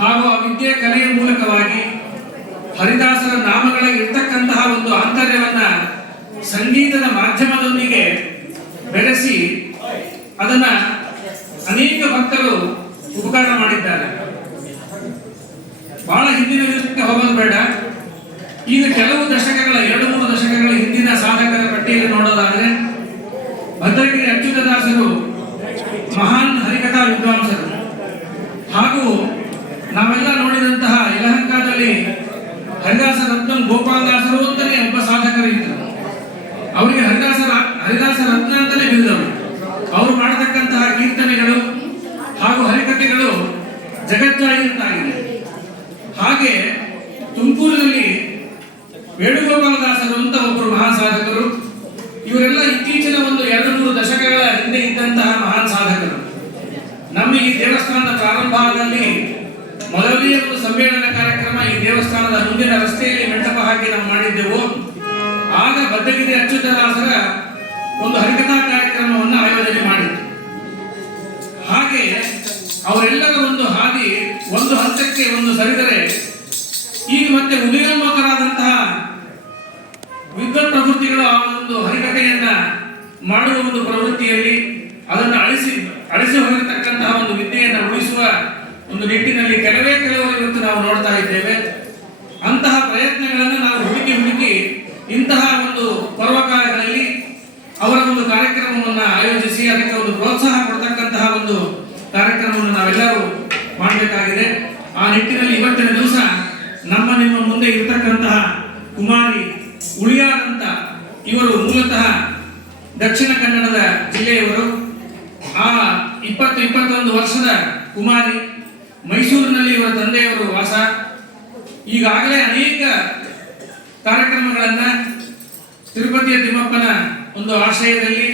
ಹಾಗೂ ಆ ವಿದ್ಯೆ ಕಲೆಯ ಮೂಲಕವಾಗಿ ಹರಿದಾಸರ ನಾಮಗಳ ಇರ್ತಕ್ಕಂತಹ ಒಂದು ಆಂತರ್ಯವನ್ನ ಸಂಗೀತದ ಮಾಧ್ಯಮದೊಂದಿಗೆ ಬೆರೆಸಿ ಅದನ್ನ ಅನೇಕ ಭಕ್ತರು ಉಪಕಾರ ಮಾಡಿದ್ದಾರೆ. ಬಹಳ ಹಿಂದಿನ ದಿನಕ್ಕೆ ಹೋಗೋದು ಬೇಡ, ಈಗ ಕೆಲವು ದಶಕಗಳ 2-3 ದಶಕಗಳ ಹಿಂದಿನ ಸಾಧಕರ ಪಟ್ಟಿಯಲ್ಲಿ ನೋಡೋದಾದ್ರೆ ಭದ್ರಗಿರಿ ಅಚ್ಯುತದಾಸರು ಮಹಾನ್ ಹರಿಕಥಾ ವಿದ್ವಾಂಸರು, ಹಾಗೂ ನಾವೆಲ್ಲ ನೋಡಿದಂತಹ ಯಲಹಂಕದಲ್ಲಿ ಹರಿದಾಸ ರತ್ನ ಗೋಪಾಲದಾಸರು ಅಂತಾನೆ ಒಬ್ಬ ಸಾಧಕರು ಇದ್ದರು. ಅವರಿಗೆ ಹರಿದಾಸ ರತ್ನ ಅಂತಾನೆ ಬಿದ್ದವರು. ಅವರು ಮಾಡತಕ್ಕಂತಹ ಕೀರ್ತನೆಗಳು ಹಾಗೂ ಹರಿಕಥೆಗಳು ಜಗಜ್ಜಾಹೀರಾಗಿದೆ. ಹಾಗೆ ತುಮಕೂರಿನಲ್ಲಿ ವೇಣುಗೋಪಾಲದಾಸರು ಅಂತ ಒಬ್ಬರು ಮಹಾನ್ ಸಾಧಕರು. ಇವರೆಲ್ಲ ಇತ್ತೀಚಿನ ಒಂದು 2-3 ದಶಕಗಳ ಹಿಂದೆ ಇದ್ದಂತಹ ಮಹಾನ್ ಸಾಧಕರು. ನಮ್ಮ ಈ ದೇವಸ್ಥಾನದ ಪ್ರಾರಂಭದಲ್ಲಿ ಮೊದಲನೇ ಒಂದು ಸಮ್ಮೇಳನ ಕಾರ್ಯಕ್ರಮ ಈ ದೇವಸ್ಥಾನದ ಮುಂದಿನ ರಸ್ತೆಯಲ್ಲಿ ಮಂಟಪ ಹಾಕಿ ನಾವು ಮಾಡಿದ್ದೆವು. ಆಗ ಭದ್ರಗಿರಿ ಅಚ್ಯುತದಾಸರ ಒಂದು ಹರಿಕಥಾ ಕಾರ್ಯಕ್ರಮವನ್ನು ಆಯೋಜನೆ ಮಾಡಿತ್ತು. ಹಾಗೆ ಅವರೆಲ್ಲರ ಒಂದು ಹಾದಿ ಒಂದು ಹಂತಕ್ಕೆ ಒಂದು ಸರಿದರೆ ಈಗ ಮತ್ತೆ ಉದಯೋನ್ಮುಖರಾದಂತಹ ವಿದ್ವತ್ ಪ್ರವೃತ್ತಿಗಳು ಆ ಒಂದು ಹರಿಕಥೆಯನ್ನ ಮಾಡುವ ಒಂದು ಪ್ರವೃತ್ತಿಯಲ್ಲಿ ಅದನ್ನು ಅಳಿಸಿ ಹೋಗಿರತಕ್ಕಂತಹ ಒಂದು ವಿದ್ಯೆಯನ್ನು ಉಳಿಸುವ ಒಂದು ನಿಟ್ಟಿನಲ್ಲಿ ಕೆಲವರು ಇವತ್ತು ನಾವು ನೋಡ್ತಾ ಇದ್ದೇವೆ. ಅಂತಹ ಪ್ರಯತ್ನಗಳನ್ನು ನಾವು ಹುಡುಕಿ ಇಂತಹ ಒಂದು ಪರ್ವಕಾಲಗಳಲ್ಲಿ ಅವರ ಒಂದು ಕಾರ್ಯಕ್ರಮವನ್ನು ಆಯೋಜಿಸಿ ಅದಕ್ಕೆ ಒಂದು ಪ್ರೋತ್ಸಾಹ ಕೊಡ್ತಕ್ಕಂತಹ ಒಂದು ಕಾರ್ಯಕ್ರಮವನ್ನು ನಾವೆಲ್ಲರೂ ಮಾಡಬೇಕಾಗಿದೆ. ಆ ನಿಟ್ಟಿನಲ್ಲಿ ಇವತ್ತಿನ ದಿವಸ ನಿಮ್ಮ ಮುಂದೆ ಇರತಕ್ಕಂತಹ ಕುಮಾರಿ ಉಳಿಯಾರ್ ಅಂತ, ಇವರು ಮೂಲತಃ ದಕ್ಷಿಣ ಕನ್ನಡದ ಜಿಲ್ಲೆಯವರು. ಆ 20-21 ವರ್ಷದ ಕುಮಾರಿ, ಮೈಸೂರಿನಲ್ಲಿ ಇವರ ತಂದೆಯವರು ವಾಸ. ಈಗಾಗಲೇ ಅನೇಕ ಕಾರ್ಯಕ್ರಮಗಳನ್ನ ತಿರುಪತಿಯ ತಿಮ್ಮಪ್ಪನ ಒಂದು ಆಶ್ರಯದಲ್ಲಿ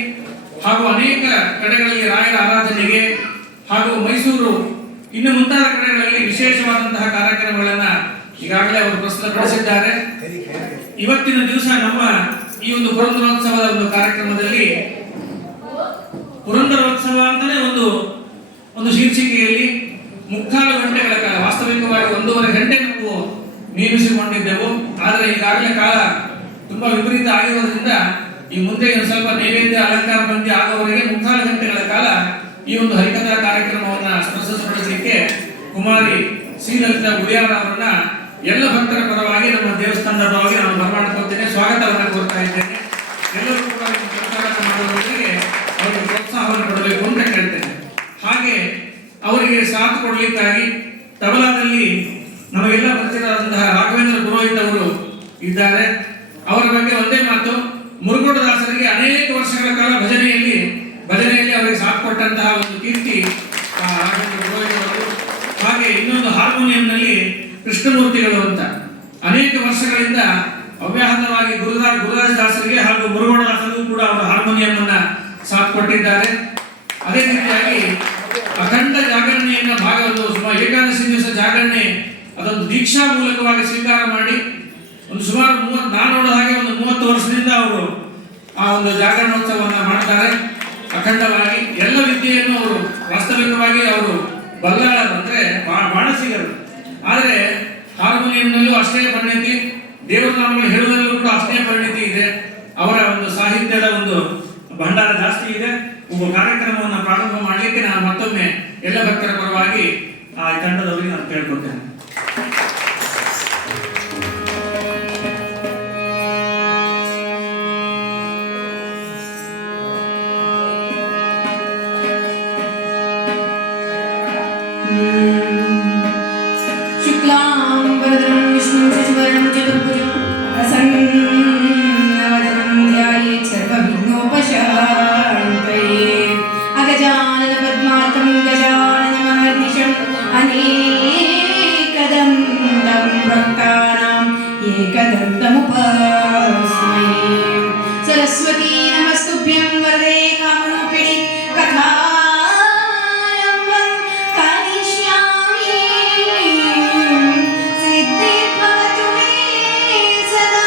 ಹಾಗೂ ಅನೇಕ ಕಡೆಗಳಲ್ಲಿ ರಾಯರ ಆರಾಧನೆಗೆ ಹಾಗೂ ಮೈಸೂರು ಇನ್ನು ಮುಂತಾದ ಕಡೆಗಳಲ್ಲಿ ವಿಶೇಷವಾದಂತಹ ಕಾರ್ಯಕ್ರಮಗಳನ್ನ ಈಗಾಗಲೇ ಅವರು ಪ್ರಸ್ತುತಪಡಿಸಿದ್ದಾರೆ. ಇವತ್ತಿನ ದಿವಸ ನಮ್ಮ ಈ ಒಂದು ಪುರಂದರೋತ್ಸವದ ಒಂದು ಕಾರ್ಯಕ್ರಮದಲ್ಲಿ ಪುರಂದರೋತ್ಸವ ಅಂತಾನೆ ಒಂದು ಶೀರ್ಷಿಕೆಯಲ್ಲಿ 3/4 ಗಂಟೆಗಳ ಕಾಲ, ವಾಸ್ತವಿಕವಾಗಿ 1.5 ಗಂಟೆ ನಾವು ನೇಮಿಸಿಕೊಂಡಿದ್ದೆವು. ಆದರೆ ಈಗಾಗಲೇ ಕಾಲ ತುಂಬಾ ವಿಪರೀತ ಆಗಿರೋದ್ರಿಂದ ಈ ಮುಂದೆ ಸ್ವಲ್ಪ ನೈವೇದ್ಯ ಅಲಂಕಾರ ಬಂದಿ ಆಗೋವರೆಗೆ 3/4 ಗಂಟೆಗಳ ಕಾಲ ಈ ಒಂದು ಹರಿಕಥಾ ಕಾರ್ಯಕ್ರಮವನ್ನು ಪ್ರಸ್ತುತಪಡಿಸಲಿಕ್ಕೆ ಕುಮಾರಿ ಶ್ರೀಲಲಿತಾ ಉಳಿಯಾರ್ ಅವರನ್ನ ಎಲ್ಲ ಭಕ್ತರ ಪರವಾಗಿ ನಮ್ಮ ದೇವಸ್ಥಾನದ ಪರವಾಗಿ ನಾನು ಬರಮಾಡಿಕೊಳ್ತೇನೆ, ಸ್ವಾಗತವನ್ನು ಕೋರ್ತಾ ಇದ್ದೇನೆ. ಎಲ್ಲರೂ ಕೂಡ ಮಾಡುವುದರಿಗೆ ಅವರಿಗೆ ಪ್ರೋತ್ಸಾಹವನ್ನು ಕೊಡಬೇಕು ಅಂತ ಕೇಳ್ತೇನೆ. ಹಾಗೆ ಅವರಿಗೆ ಸಾಥ್ ಕೊಡಲಿಕ್ಕಾಗಿ ತಬಲಾದಲ್ಲಿ ನಮಗೆಲ್ಲ ಪರಿಚಿತರಾದಂತಹ ರಾಘವೇಂದ್ರ ಪುರೋಹಿತ್ ಅವರು ಇದ್ದಾರೆ. ಅವರ ಬಗ್ಗೆ ಒಂದೇ ಮಾತು, ಮುರುಗೋಡದಾಸರಿಗೆ ಅನೇಕ ವರ್ಷಗಳ ಕಾಲ ಭಜನೆಯಲ್ಲಿ ಅವರಿಗೆ ಸಾಥ್ ಕೊಟ್ಟಂತಹ ಒಂದು ಕೀರ್ತಿ ರಾಘವೇಂದ್ರ ಪುರೋಹಿತ್ ಅವರು. ಹಾಗೆ ಇನ್ನೊಂದು ಹಾರ್ಮೋನಿಯಂನಲ್ಲಿ ಕೃಷ್ಣಮೂರ್ತಿಗಳು ಅಂತ ಅನೇಕ ವರ್ಷಗಳಿಂದ ಅವ್ಯಾಹತವಾಗಿ ಗುರುದಾಸ್ ದಾಸರಿಗೆ ಹಾಗೂ ಮುರುಗೋಡದಾಸರಿಗೂ ಕೂಡ ಅವರು ಹಾರ್ಮೋನಿಯಂ ಅನ್ನ ಸಾಥ್ ಕೊಟ್ಟಿದ್ದಾರೆ. ಅದೇ ರೀತಿಯಾಗಿ ಅಖಂಡ ಜಾಗರಣೆಯನ್ನ ಸುಮಾರು ಏಕಾದಶಿ ದಿವಸ ಜಾಗರಣೆ ಅದೊಂದು ದೀಕ್ಷಾ ಮೂಲಕವಾಗಿ ಸ್ವೀಕಾರ ಮಾಡಿ ಸುಮಾರು 30 ವರ್ಷದಿಂದ ಅವರು ಆ ಒಂದು ಜಾಗರಣೋತ್ಸವವನ್ನು ಮಾಡ್ತಾರೆ. ಅಖಂಡವಾಗಿ ಎಲ್ಲ ವಿದ್ಯೆಯನ್ನು ಅವರು ವಾಸ್ತವಿಕವಾಗಿ ಅವರು ಬಲ್ಲಾಳರು ಅಂದ್ರೆ ಬಾಣಸಿಗರು. ಆದರೆ ಹಾರ್ಮೋನಿಯಂನಲ್ಲೂ ಅಷ್ಟೇ ಪರಿಣಿತಿ, ದೇವರ ನಾಮಗಳು ಹೇಳುವುದರಲ್ಲೂ ಕೂಡ ಅಷ್ಟೇ ಪರಿಣಿತಿ ಇದೆ. ಅವರ ಒಂದು ಸಾಹಿತ್ಯದ ಒಂದು ಭಂಡಾರ ಜಾಸ್ತಿ ಇದೆ. ಒಬ್ಬ ಕಾರ್ಯಕ್ರಮವನ್ನು ಪ್ರಾರಂಭ ಮಾಡಲಿಕ್ಕೆ ನಾನು ಮತ್ತೊಮ್ಮೆ ಎಲ್ಲ ಭಕ್ತರ ಪರವಾಗಿ ಆ ತಂಡದವರಿಗೆ ನಾನು ಕೇಳ್ಕೊಳ್ತೇನೆ. सरस्वती नमस्तुभ्यं वरदे कामरूपिणि कथारम्भं करिष्यामि सिद्धिर्भवतु मे सदा।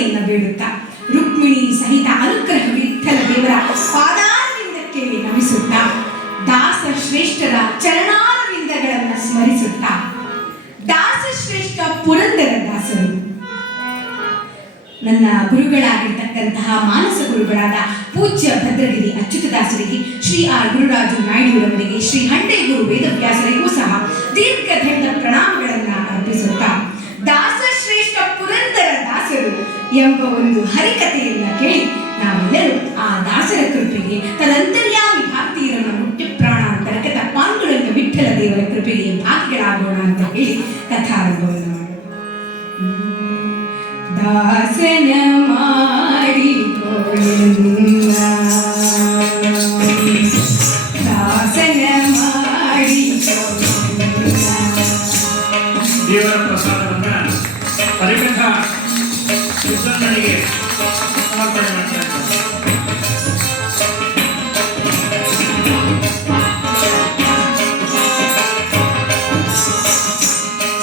ಕರುಣೆಯನ್ನು ಬೇಡುತ್ತಾ ರುಕ್ಮಿಣಿ ಸಹಿತ ಅನುಗ್ರಹ ವಿಠಲ ದೇವರ ಪಾದಾರವಿಂದಕ್ಕೆ ನಮಿಸುತ್ತಾ ದಾಸ ಶ್ರೇಷ್ಠರ ಚರಣಾರವಿಂದಗಳನ್ನು ಸ್ಮರಿಸುತ್ತಾ ದಾಸ ಶ್ರೇಷ್ಠ ಪುರಂದರ ದಾಸರು ನನ್ನ ಗುರುಗಳಾಗಿರ್ತಕ್ಕಂತಹ ಮಾನಸ ಗುರುಗಳಾದ ಪೂಜ್ಯ ಭದ್ರಗಿರಿ ಅಚ್ಯುತದಾಸರಿಗೆ, ಶ್ರೀ ಆರ್ ಗುರುರಾಜು ನಾಯ್ಡುರವರಿಗೆ, ಶ್ರೀ ಹಂಡೇಗುರು ವೇದವ್ಯಾಸರಿಗೂ ಸಹ ದೀರ್ಘದಂಡ ಪ್ರಣಾಮಗಳನ್ನು ಅರ್ಪಿಸುತ್ತಾ ದಾಸಶ್ರೇಷ್ಠ ಪುರಂದರ ದಾಸರು ಎಂಬ ಒಂದು ಹರಿಕಥೆಯನ್ನ ಕೇಳಿ ನಾವೆಲ್ಲರೂ ಆ ದಾಸರ ಕೃಪೆಗೆ ತದಂತರ್ಯಾಮಿ ಭಾರತೀಯರನ್ನ ಮುಖ್ಯ ಪ್ರಾಣಾಂತರಕತ ಪಾಂಡುರಂಗ ವಿಠಲ ದೇವರ ಕೃಪೆಗೆ ಭಾಗಿಗಳಾಗೋಣ ಅಂತ ಹೇಳಿ ಕಥಾರಂಭವನ್ನು ಮಾಡೋಣ. ದಾಸನ ಮಾಡಿ ದಾಸನ ಮಾಡಿ ದೇವರ ಪ್ರಸಾದವನ್ನ ಪರಿಕಥ ವಿದ್ವಾಂಸನಿಗೆ ಸಮರ್ಪಣೆ ಮಾಡ್ತಾರೆ.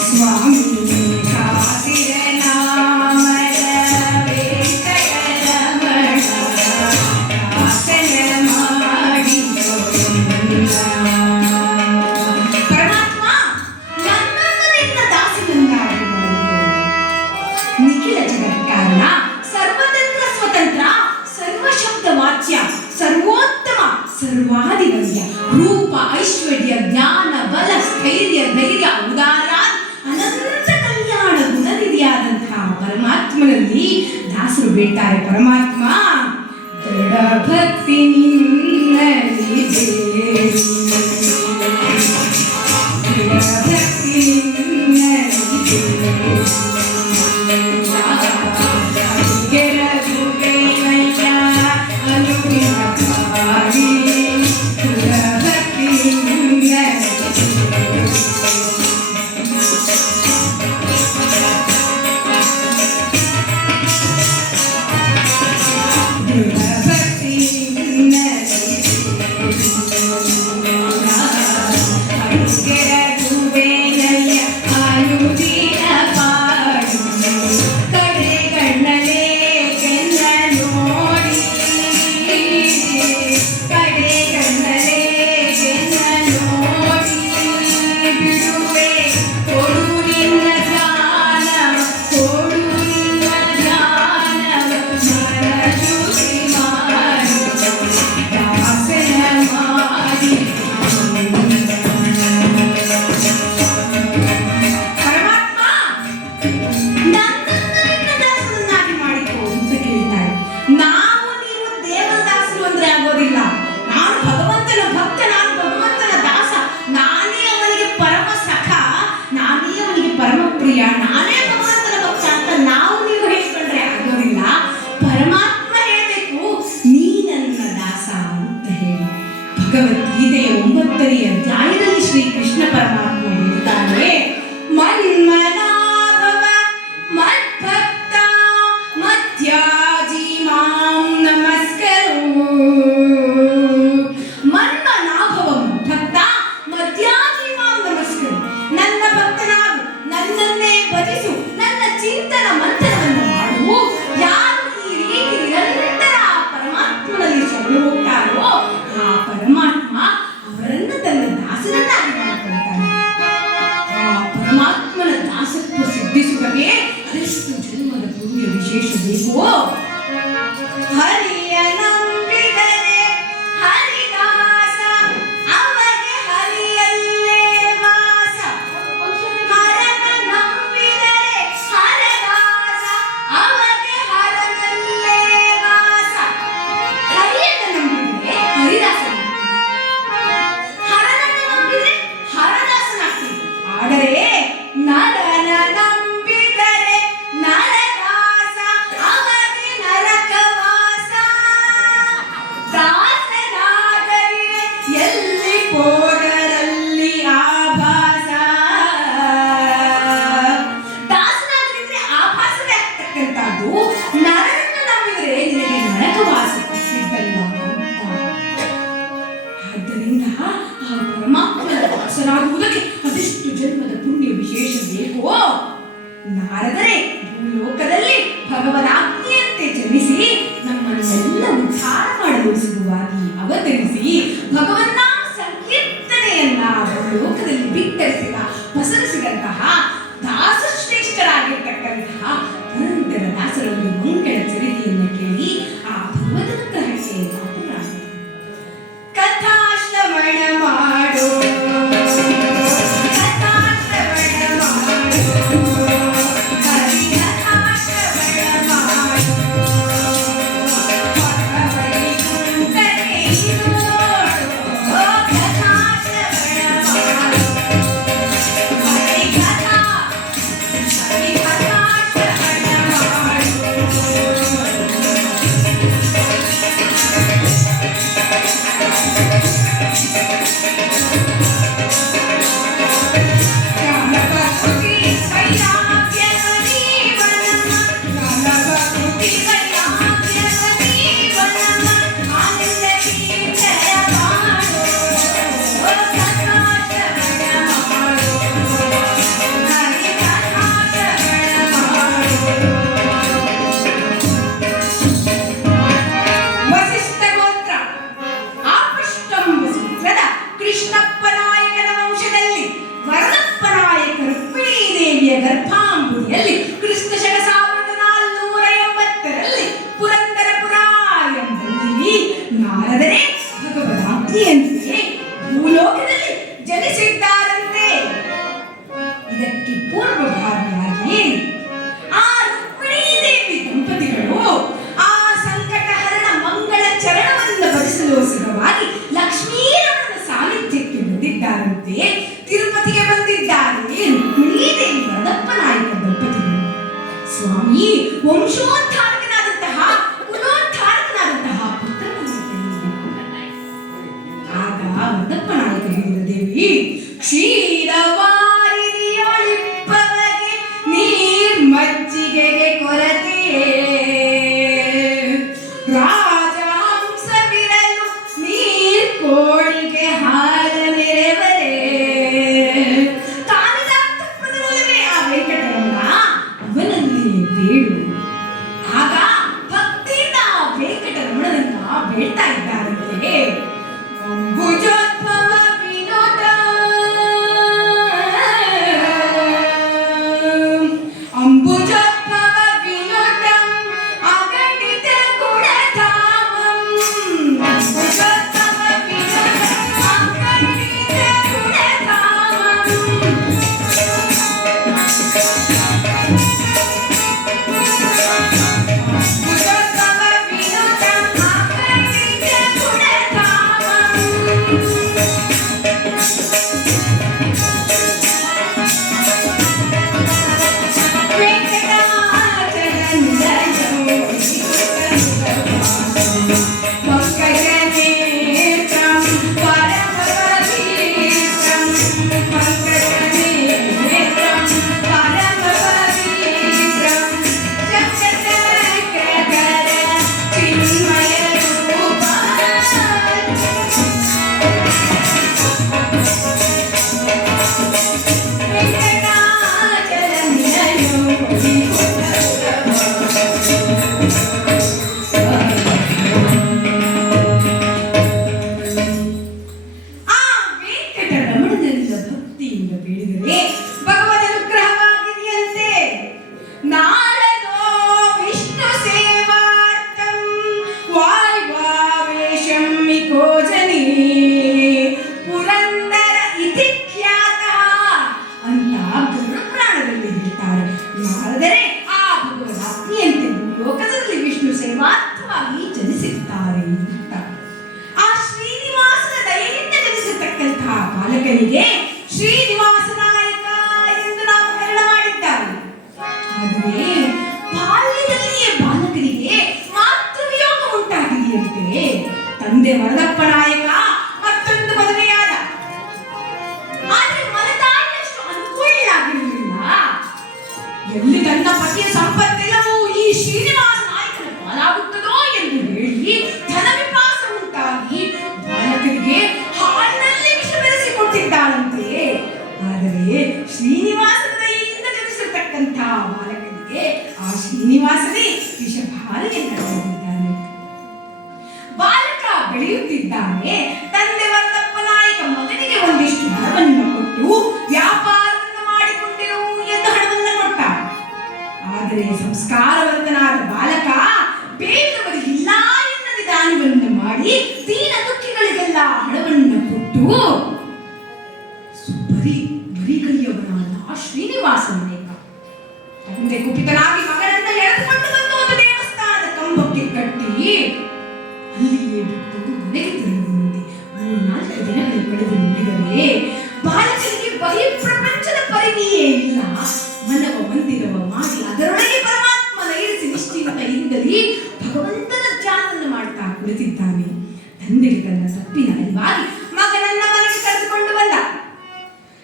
ಸ್ವಾಮಿ ಕಾಸಿರ ನಾಮದ ವೆಂಕಟರಮಣ ದಾಸನ ಮಾಡಿ ಪರಮಾತ್ಮ ನನ್ನನ್ನು ನಿನ್ನ ದಾಸನನ್ನಾಗಿ ಮಾಡಿಕೊ. ನಿಖಿಲ ಜಗತ್ಕಾರಣ, ಸರ್ವತಂತ್ರ ಸ್ವತಂತ್ರ, ಸರ್ವಶಬ್ದ ವಾಚ್ಯ, ಸರ್ವೋತ್ತಮ, ಸರ್ವಾಧಿವಲ್ಯ, ರೂಪ ಐಶ್ವರ್ಯ ಜ್ಞಾನ ಬಲ ಸ್ಥೈರ್ಯ ಧೈರ್ಯ ಉದಾರ ಅನಂತ ಕಲ್ಯಾಣ ಗುಣನಿಧಿಯಾದಂತಹ ಪರಮಾತ್ಮನಲ್ಲಿ ದಾಸರು ಬೇಡ್ತಾರೆ, ಪರಮಾತ್ಮ ದೃಢ ಭಕ್ತಿ ನಿನ್ನಲ್ಲಿದೆ, ದೃಢ ಭಕ್ತಿ ನಿನ್ನಲ್ಲಿದೆ. ನಾನೇ ಭಗವಂತನ ಭಕ್ತ ಅಂತ ನಾವು ನೀವು ಹೇಳ್ಕೊಂಡ್ರೆ ಆಗೋದಿಲ್ಲ. ಪರಮಾತ್ಮ ಹೇಳಬೇಕು ನೀ ನನ್ನ ದಾಸ ಅಂತ ಹೇಳಿ. ಭಗವದ್ಗೀತೆಯ 9ನೇ ಅಧ್ಯಾಯದಲ್ಲಿ ಶ್ರೀ ಕೃಷ್ಣ ಪರಮಾತ್ಮ ಹೇಳ್ತಾನೆ, ಮನ್ಮನಾಭವ ಮದ್ಭಕ್ತ ಮಧ್ಯಾಜಿ ಮಾಂ ನಮಸ್ಕರು. ಮನ್ಮನಾಭವ ಭಕ್ತ ಮಧ್ಯಾಜಿ ಮಾಂ ನಮಸ್ಕರು. ನನ್ನ ಭಕ್ತನಾಗು, ನನ್ನನ್ನೇ ಭಜಿಸು, ನನ್ನ ಚಿಂತನ ಮಂಥನವನ್ನು ಮಾಡು. ಯಾರು ಈ ರೀತಿ ನಿರಂತರ ಪರಮಾತ್ಮನಲ್ಲಿ ಶರಣು ಹೋಗ್ತಾರೋ ಆ ಪರಮಾತ್ಮ ಅವರನ್ನ ತನ್ನ ದಾಸರನ್ನಾಗಿ ಮಾಡಿಕೊಳ್ತಾನೆ. ಆ ಪರಮಾತ್ಮನ ದಾಸತ್ವ ಸಿದ್ಧಿಸುವುದಕ್ಕೆ ಅದೆಷ್ಟು ಜನ್ಮದ ಪುಣ್ಯ ವಿಶೇಷ ಬೇಕೋ. ಹರಿಯ ನಂಬಿದರೆ ಹರಿದಾಸ, ಅವಗೆ ಹರಿಯಲ್ಲೇ ವಾಸ. ಹರನ ನಂಬಿದರೆ ಹರದಾಸ, ಅವಗೆ ಹರನಲ್ಲೇ ವಾಸ. ಹರಿಯನ್ನ ನಂಬಿದರೆ ಹರಿದಾಸನಾಗ್ತೀವಿ, ಹರನನ್ನು ನಂಬಿದರೆ ಹರದಾಸನಾಗ್ತೀವಿ. ಆದರೆ ನರನ ನಂಬಿದರೆ ನರದಾಸ, ಅವಗೆ ನರಕವಾಸ. ದಾಸನಾಗಲಿರೆ ಎಲ್ಲಿ ಹೋದರಲ್ಲಿ ಆಭಾಸ. ದಾಸನಾಗಲಿದ್ರೆ ಆಭಾಸವೇ ಆಗ್ತಕ್ಕಂಥದ್ದು. ನರನನ್ನು ನಂಬಿದರೆ ನಿನಗೆ ನರಕವಾಸ ಸಿಗಲ್ಲ ಅಂತ. ಆದ್ದರಿಂದ ಆ ಪರಮಾತ್ಮನ ದಾಸನಾಗುವುದಕ್ಕೆ ಅದೆಷ್ಟು ಜನ್ಮದ ಪುಣ್ಯ ವಿಶೇಷ ಬೇಕೋ. ನಾರದರೆ ಭೂಲೋಕದಲ್ಲಿ ಭಗವದಾಜ್ಞೆ ತಾಯಿಯಂತೆ ಜನಿಸಿ ನಮ್ಮನ್ನೆಲ್ಲ ಉದ್ಧಾರ ಮಾಡಲು ಸುಲಭವಾಗಿ ಅವತರಿಸಿ ಭಗವನ್ನಾಮ ಸಂಕೀರ್ತನೆಯನ್ನ ಲೋಕದಲ್ಲಿ ಬಿತ್ತರಿಸಿದ ಪಸರಿಸಿದಂತಹ ದಾಸಶ್ರೇಷ್ಠರಾಗಿರ್ತಕ್ಕಂತಹ ಅನಂತರ ದಾಸರ ಒಂದು ಮಂಗಳ ಚರಿತೆಯನ್ನು ಕೇಳಿ ಆ ಭಗವದನುಗ್ರಹಕ್ಕೆ ಪಾತ್ರರಾದರು. ಕಥಾಶ್ರವಣ ಮಾಡೋ ಗರ್ಭಾಂಬುದಿಯಲ್ಲಿ ಕ್ರಿಸ್ತ ಶಕ 1480ರಲ್ಲಿ ಪುರಂದರಪುರ ಎಂಬಲ್ಲಿ ನಾರದರೇ ಭಗವದಾಜ್ಞೆಯಂತೆ ಭೂಲೋಕದಲ್ಲಿ ಜನಿಸಿದ್ದಾರಂತೆ. ಇದಕ್ಕೆ ಪೂರ್ವಭಾವಿಯಾಗಿ ಆ ರುಕ್ಮಿಣೀ ದೇವಿ ದಂಪತಿಗಳು ಆ ಸಂಕಟಹರಣ ಮಂಗಳ ಚರಣವನ್ನು ಭಜಿಸಲು ಸುಖವಾಗಿ ಲಕ್ಷ್ಮೀರಮಣನ ಸಾನ್ನಿಧ್ಯಕ್ಕೆ ಬಂದಿದ್ದಾರಂತೆ. ತಿರುಪತಿಗೆ ಬಂದಿದ್ದಾರೆ ರುಕ್ಮಿಣೀ ದೇವಿ ವರದಪ್ಪ ನಾಯಕ ದಂಪತಿಗಳು. ಸ್ವಾಮಿ ವಂಶೋದ್ಧಾರಕನಾದಂತಹ ಕುಲೋದ್ಧಾರಕನಾದಂತಹ ಪುತ್ರನನ್ನು ಆಗ ವರದಪ್ಪ ನಾಯಕ ಹೇಳಿದ ದೇವಿ ಕ್ಷೀರವಾರಿಯೊಳಿಪ್ಪವಗೆ ನೀರ್ ಮಜ್ಜಿಗೆಗೆ ಕೊರತೆಯೇ ರಾಜಹಂಸವಿರಲು ನೀರ್ ಕೋಳಿಗೆ ಹಾಲ ನೆರೆವರೇ. ಕಾಮಿದಾರ್ಥ ಪ್ರದವಲ್ಲವೇ ಆ ವೆಂಕಟರಮಣ ಅವನಲ್ಲಿ ಬೇಡು. ಆಗ ಭಕ್ತಿಯಿಂದ ಆ ವೆಂಕಟರಮಣನನ್ನ ಬೇಡ್ತಾ ಇದ್ದಾರಂತೆ. ಅಂಬುಜೋದ್ಭವ ವಿನೋದ ಅಂಬುಜೋದ್ಭವ ವಿನೋದಂ ಅಗಣಿತ ಗುಣಧಾಮಂ ಅಂಬುಜೋದ್ಭವ ವಿನೋದಂ ಅಗಣಿತ ಗುಣಧಾಮಂ ಅಂಬುಜೋದ್ಭವ ವಿನೋದಂ ಅಗಣಿತ ಸೇವಾರ್ಥವಾಗಿ ಜನಿಸಿದ್ದಾರೆ ಅಂತ. ಆ ಶ್ರೀನಿವಾಸನ ದಯೆಯಿಂದ ಜನಿಸಿರ್ತಕ್ಕಂತಹ ಬಾಲಕನಿಗೆ ಶ್ರೀನಿವಾಸ ನಾಯಕ ಎಂದು ನಾಮಕರಣ ಮಾಡಿದ್ದಾರೆ. ಆದರೆ ಬಾಲ್ಯದಲ್ಲಿಯೇ ಬಾಲಕನಿಗೆ ಮಾತೃವಿಯೋಗ ಉಂಟಾಗಿದೆಯಂತೆ. ತಂದೆ ವರದಪ್ಪ ನಾಯಕ ಮತ್ತೊಂದು ಮದುವೆಯಾದ. ಆದರೆ ಮಲತಾಯಿಯಷ್ಟು ಅನುಕೂಲವಾಗಿರಲಿಲ್ಲ. ಎಲ್ಲಿ ತನ್ನ ಪತಿಯ ಸಂಪತ್ತೆಲ್ಲವೂ ಈ ಶ್ರೀನಿವಾಸ ನಾಯಕನ ಪಾಲಾಗುತ್ತದೋ ಎಂದು ಹೇಳಿ ಧನವಿಪಾಸ ಉಂಟಾಗಿ ಬಾಲಕನಿಗೆ ಹಾಲಿನಲ್ಲಿ ವಿಷ ಬೆರೆಸಿಕೊಟ್ಟಿದ್ದಾಳಂತೆ. ಆದರೆ ಶ್ರೀನಿವಾಸನ ದಯೆಯಿಂದ ಜನಿಸಿರ್ತಕ್ಕಂತಹ ಬಾಲಕನಿಗೆ ಆ ಶ್ರೀನಿವಾಸನೇ ವಿಷಭಾರೆಯನ್ನು ತಡೆದಿದ್ದಾನೆ. ಬಾಲಕ ಬೆಳೆಯುತ್ತಿದ್ದಾನೆ. ತಂದೆ ವರದಪ್ಪ ನಾಯಕ ಮಗನಿಗೆ ಒಂದಿಷ್ಟು ಹಣವನ್ನು ಕೊಟ್ಟು ವ್ಯಾಪಾರವನ್ನು ಮಾಡಿಕೊಂಡಿರು ಎಂದು ಹಣವನ್ನು ಕೊಟ್ಟ. ಆದರೆ ಸಂಸ್ಕಾರವಂತನಾದ ಬಾಲಕ ಬೇರೆಯವರಿಗಿಲ್ಲ ಎನ್ನದೆ ದಾನವನ್ನು ಮಾಡಿ ದೀನ ದುಃಖಿಗಳಿಗೆಲ್ಲ ಹಣವನ್ನು ಕೊಟ್ಟು ಬರಿಗೈಯವನಾದ ಶ್ರೀನಿವಾಸ ನಾಯಕ ತಂದೆ ಕುಪಿತನಾಗಿ ಮಗನನ್ನ ಎಳೆದುಕೊಂಡು ಬಂದು ಒಂದು ದೇವಸ್ಥಾನದ ಕಂಬಕ್ಕೆ ಕಟ್ಟಿ ಅಲ್ಲಿಯೇ ಬಿಟ್ಟು ಮನೆಗೆ ತೆರಳುವಂತೆ 3-4 ದಿನಗಳು ಕಳೆದು ನೋಡಿದರೆ ಬಾಲಕನಿಗೆ ಬರೀ ಪ್ರಪಂಚದ ಪರಿವೆಯೇ ಇಲ್ಲ. ಮನವ ಮಂದಿರವ ಮಾಡಿ ಅದರೊಳಗೆ ಪರಮಾತ್ಮನ ಇರಿಸಿ ನಿಶ್ಚಿಂತೆಯಿಂದಲೇ ಭಗವಂತನ ಧ್ಯಾನವನ್ನು ಮಾಡ್ತಾ ಕುಳಿತಿದ್ದಾನೆ. ತಂದೆಗೆ ತನ್ನ ತಪ್ಪಿನ ಅರಿವಾಗಿ ಮಗನನ್ನ ಮನೆಗೆ ಕರೆದುಕೊಂಡು ಬಂದ.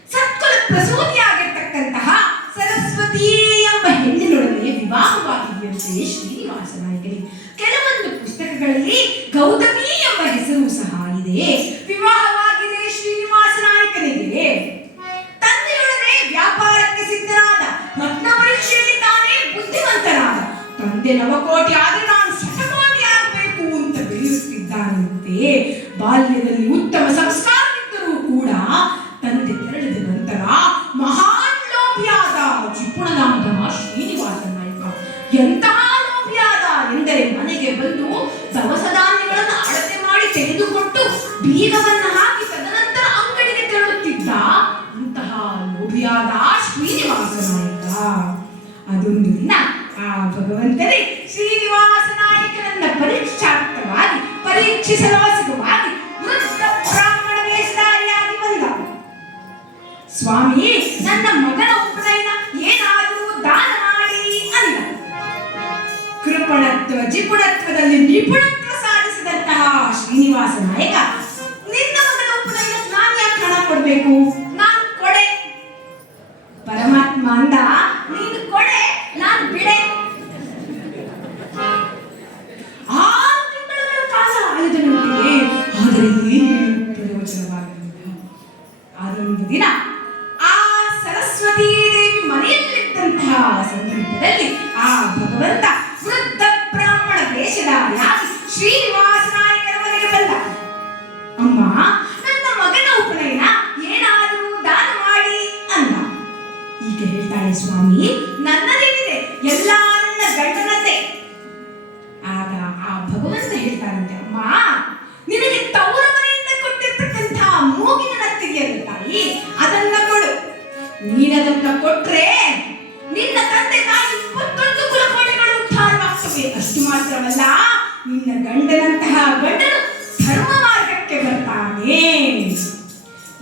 ಸತ್ಕುಲ ಪ್ರಸೂತಿಯಾಗಿರ್ತಕ್ಕಂತಹ ಸರಸ್ವತಿ ಎಂಬ ಹೆಣ್ಣಿನೊಡನೆ ವಿವಾಹವಾಗಿದೆಯಂತೆ ಶ್ರೀನಿವಾಸ ನಾಯಕನಿಗೆ. ಕೆಲವೊಂದು ಪುಸ್ತಕಗಳಲ್ಲಿ ಗೌತಮಿ ಎಂಬ ಹೆಸರು ಸಹ ಇದೆ. ವಿವಾಹವಾಗಿದೆ ಶ್ರೀನಿವಾಸ ನಾಯಕನಿಗೆ. ತಂದೆಯೊಡನೆ ವ್ಯಾಪಾರಕ್ಕೆ ಸಿದ್ಧನಾದ, ರತ್ನ ಪರೀಕ್ಷೆಯಲ್ಲಿ ತಾನೇ ಬುದ್ಧಿವಂತನಾದ. ತಂದೆ ನವಕೋಟಿ ಆದರೆ ನಾನು ಶತಕೋಟಿ ಆಗಬೇಕು ಅಂತ ಬೆಳೆಯುತ್ತಿದ್ದಾನಂತೆ. ಬಾಲ್ಯದಲ್ಲಿ ಉತ್ತಮ ಸಂಸ್ಕಾರವಿದ್ದರೂ ಕೂಡ ತಂದೆ ತೆರಳಿದ ನಂತರ ಮಹಾನ್ ಲೋಭಿಯಾದ ಚಿಪ್ಪುಣನಾದ ಶ್ರೀನಿವಾಸ ನಾಯಕ ಎಂತಹ ಲೋಭಿಯಾದ ಎಂದರೆ ಮನೆಗೆ ಬಂದು ದವಸ ಧಾನ್ಯಗಳನ್ನು ಅಳತೆ ಮಾಡಿ ತೆಗೆದುಕೊಟ್ಟು ಬೀಗವನ್ನು ಹಾಕಿ ತದನಂತರ ಅಂಗಡಿಗೆ ತೆರಳುತ್ತಿದ್ದ ಅಂತಹ ಲೋಭಿಯಾದ ಶ್ರೀನಿವಾಸ ನಾಯಕ. ಅದೊಂದು ದಿನ ಆ ಭಗವಂತನೇ ಶ್ರೀನಿವಾಸ ನಾಯಕನನ್ನ ಪರೀಕ್ಷಿಸಲೋಸಕವಾಗಿ ವೃದ್ಧ ಬ್ರಾಹ್ಮಣ ವೇಷಧಾರಿಯಾಗಿ ಬಂದ. ಸ್ವಾಮಿ, ನನ್ನ ಮಗನ ಉಪನಯನ ಏನಾದರೂ ದಾನ ಮಾಡಿ ಅಂದ. ಕೃಪಣತ್ವ ಜಿಪುಣತ್ವದಲ್ಲಿ ನಿಪುಣತ್ವ ಸಾಧಿಸಿದಂತಹ ಶ್ರೀನಿವಾಸ ನಾಯಕ, ನಿನ್ನ ಮಗನ ಉಪನಯನ ನಾನು ಯಾಕೆ ಹಣ ಕೊಡ್ಬೇಕು, ನಾನು ಕೊಡೆ. ಪರಮಾತ್ಮ ಅಂದ, ನೀನು ಕೊಡೆ, ನಾನು ಬಿಡೆ. 6 ತಿಂಗಳ ಕಾಲ ಆಯುಧನಂತೆ, ಆದರೆ ಏನು ಪ್ರಯೋಜನವಾಗಲಿಲ್ಲ. ಅದೊಂದು ದಿನ ಆ ಸರಸ್ವತೀ ದೇವಿ ಮನೆಯಲ್ಲಿದ್ದಂತಹ ಸಂದರ್ಭದಲ್ಲಿ ಆ ಭಗವಂತ ವೃದ್ಧ ಬ್ರಾಹ್ಮಣ ವೇಷಧಾರಿಯಾಗಿ ಶ್ರೀನಿವಾಸ ನಾಯಕರ ಮನೆಗೆ ಬಂದ. ಅಮ್ಮ, ನನ್ನ ಮಗನ ಉಪನಯನ ಏನಾದರೂ ದಾನ ಮಾಡಿ ಅಂದ. ಈಗ ಹೇಳ್ತಾಳೆ, ಸ್ವಾಮಿ, ನನ್ನದೇನಿದೆ ಎಲ್ಲ ನನ್ನ ಗಂಡನದ್ದೇ. ಆಗ ಆ ಭಗವಂತ ಹೇಳ್ತಾರಂತೆ, ಅಮ್ಮ, ನಿನಗೆ ತವರ ಮನೆಯಿಂದ ಕೊಟ್ಟಿರ್ತಕ್ಕಂಥ ಮೂಗಿನ ನತ್ತಿಗೆಯಲ್ಲ ತಾಯಿ, ಅದನ್ನ ಕೊಡು. ನೀನದನ್ನ ಕೊಟ್ರೆ ನಿನ್ನ ತಂದೆ ತಾಯಿ 21 ಕುಲಕೋಟಿಗಳು ಉದ್ಧಾರವಾಗ್ತವೆ. ಅಷ್ಟು ಮಾತ್ರವಲ್ಲ, ನಿನ್ನ ಗಂಡನಂತಹ ಗಂಡನು ಧರ್ಮ ಮಾರ್ಗಕ್ಕೆ ಬರ್ತಾನೆ.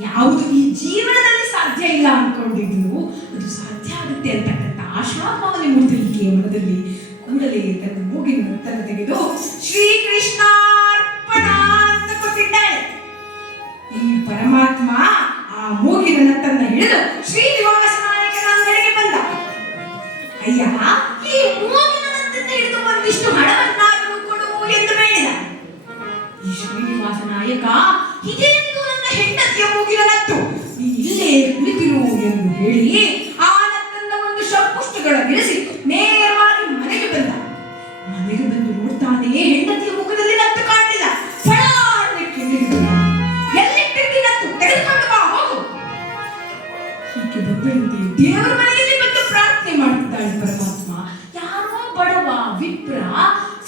ಯಾವುದು ಈ ಜೀವನದಲ್ಲಿ ಸಾಧ್ಯ ಇಲ್ಲ ಅನ್ಕೊಂಡಿದ್ರು ಅದು ಸಾಧ್ಯ ಆಗುತ್ತೆ ಅಂತಕ್ಕಂಥ ಆಶಾಭಾವನೆ ಮೂಡಿದಲಿಕ್ಕೆ ಮನದಲ್ಲಿ ಕೂಡಲೇ ತನ್ನ ಮೂಗಿನ ನತ್ತನ್ನು ತೆಗೆದು ಶ್ರೀಕೃಷ್ಣಾರ್ಪಣ ಅಂತ ಕೊಟ್ಟಿದ್ದಾಳೆ. ಈ ಪರಮಾತ್ಮ ಆ ಮೂಗಿನ ನತ್ತನ್ನು ಹಿಡಿದು ಶ್ರೀನಿವಾಸ ನಾಯಕನ ಅಂಗಡಿಗೆ ಬಂದ. ಅಯ್ಯ, ಈ ಮೂಗಿನ ನತ್ತನ್ನು ಹಿಡಿದು ಒಂದಿಷ್ಟು ಹಣವನ್ನಾದರೂ ಕೊಡು ಎಂದು ಬೇಡಿದ. ಈ ಶ್ರೀನಿವಾಸ ನಾಯಕ, ಇದೇನು ನನ್ನ ಹೆಂಡತಿಯ ಮೂಗಿನ ನತ್ತು, ನೀ ಇಲ್ಲೇ ಕುಳಿತಿರು ಎಂದು ಹೇಳಿ ಆ ನತ್ತನ್ನ ಒಂದು ಶಪುಷ್ಟಗಳಗಿರಿಸಿ ನೇರವಾಗಿ ಮನೆಗೆ ಬಂದ. ಮನೆಗೆ ಬಂದು ನೋಡ್ತಾನೆ, ಹೆಂಡತಿಯ ಮುಖದಲ್ಲಿ ನತ್ತು ಕಾಣಲಿಲ್ಲ. ಫಳಾರಕ್ಕೆ ನಿಂತಿದ್ದ. ಎಲ್ಲಿಟ್ಟಿದ್ದಿ ನತ್ತು, ತೆಗೆದುಕೊಂಡು ಬಾ, ಹೋಗು. ಹೀಗೆ ಬಂದಂತೆ ದೇವರ ಮನೆಯಲ್ಲಿ ಬಂದು ಪ್ರಾರ್ಥನೆ ಮಾಡ್ತಿದ್ದಾಳೆ ಪರಮಾತ್ಮ. ಯಾರೋ ಬಡವ ವಿಪ್ರ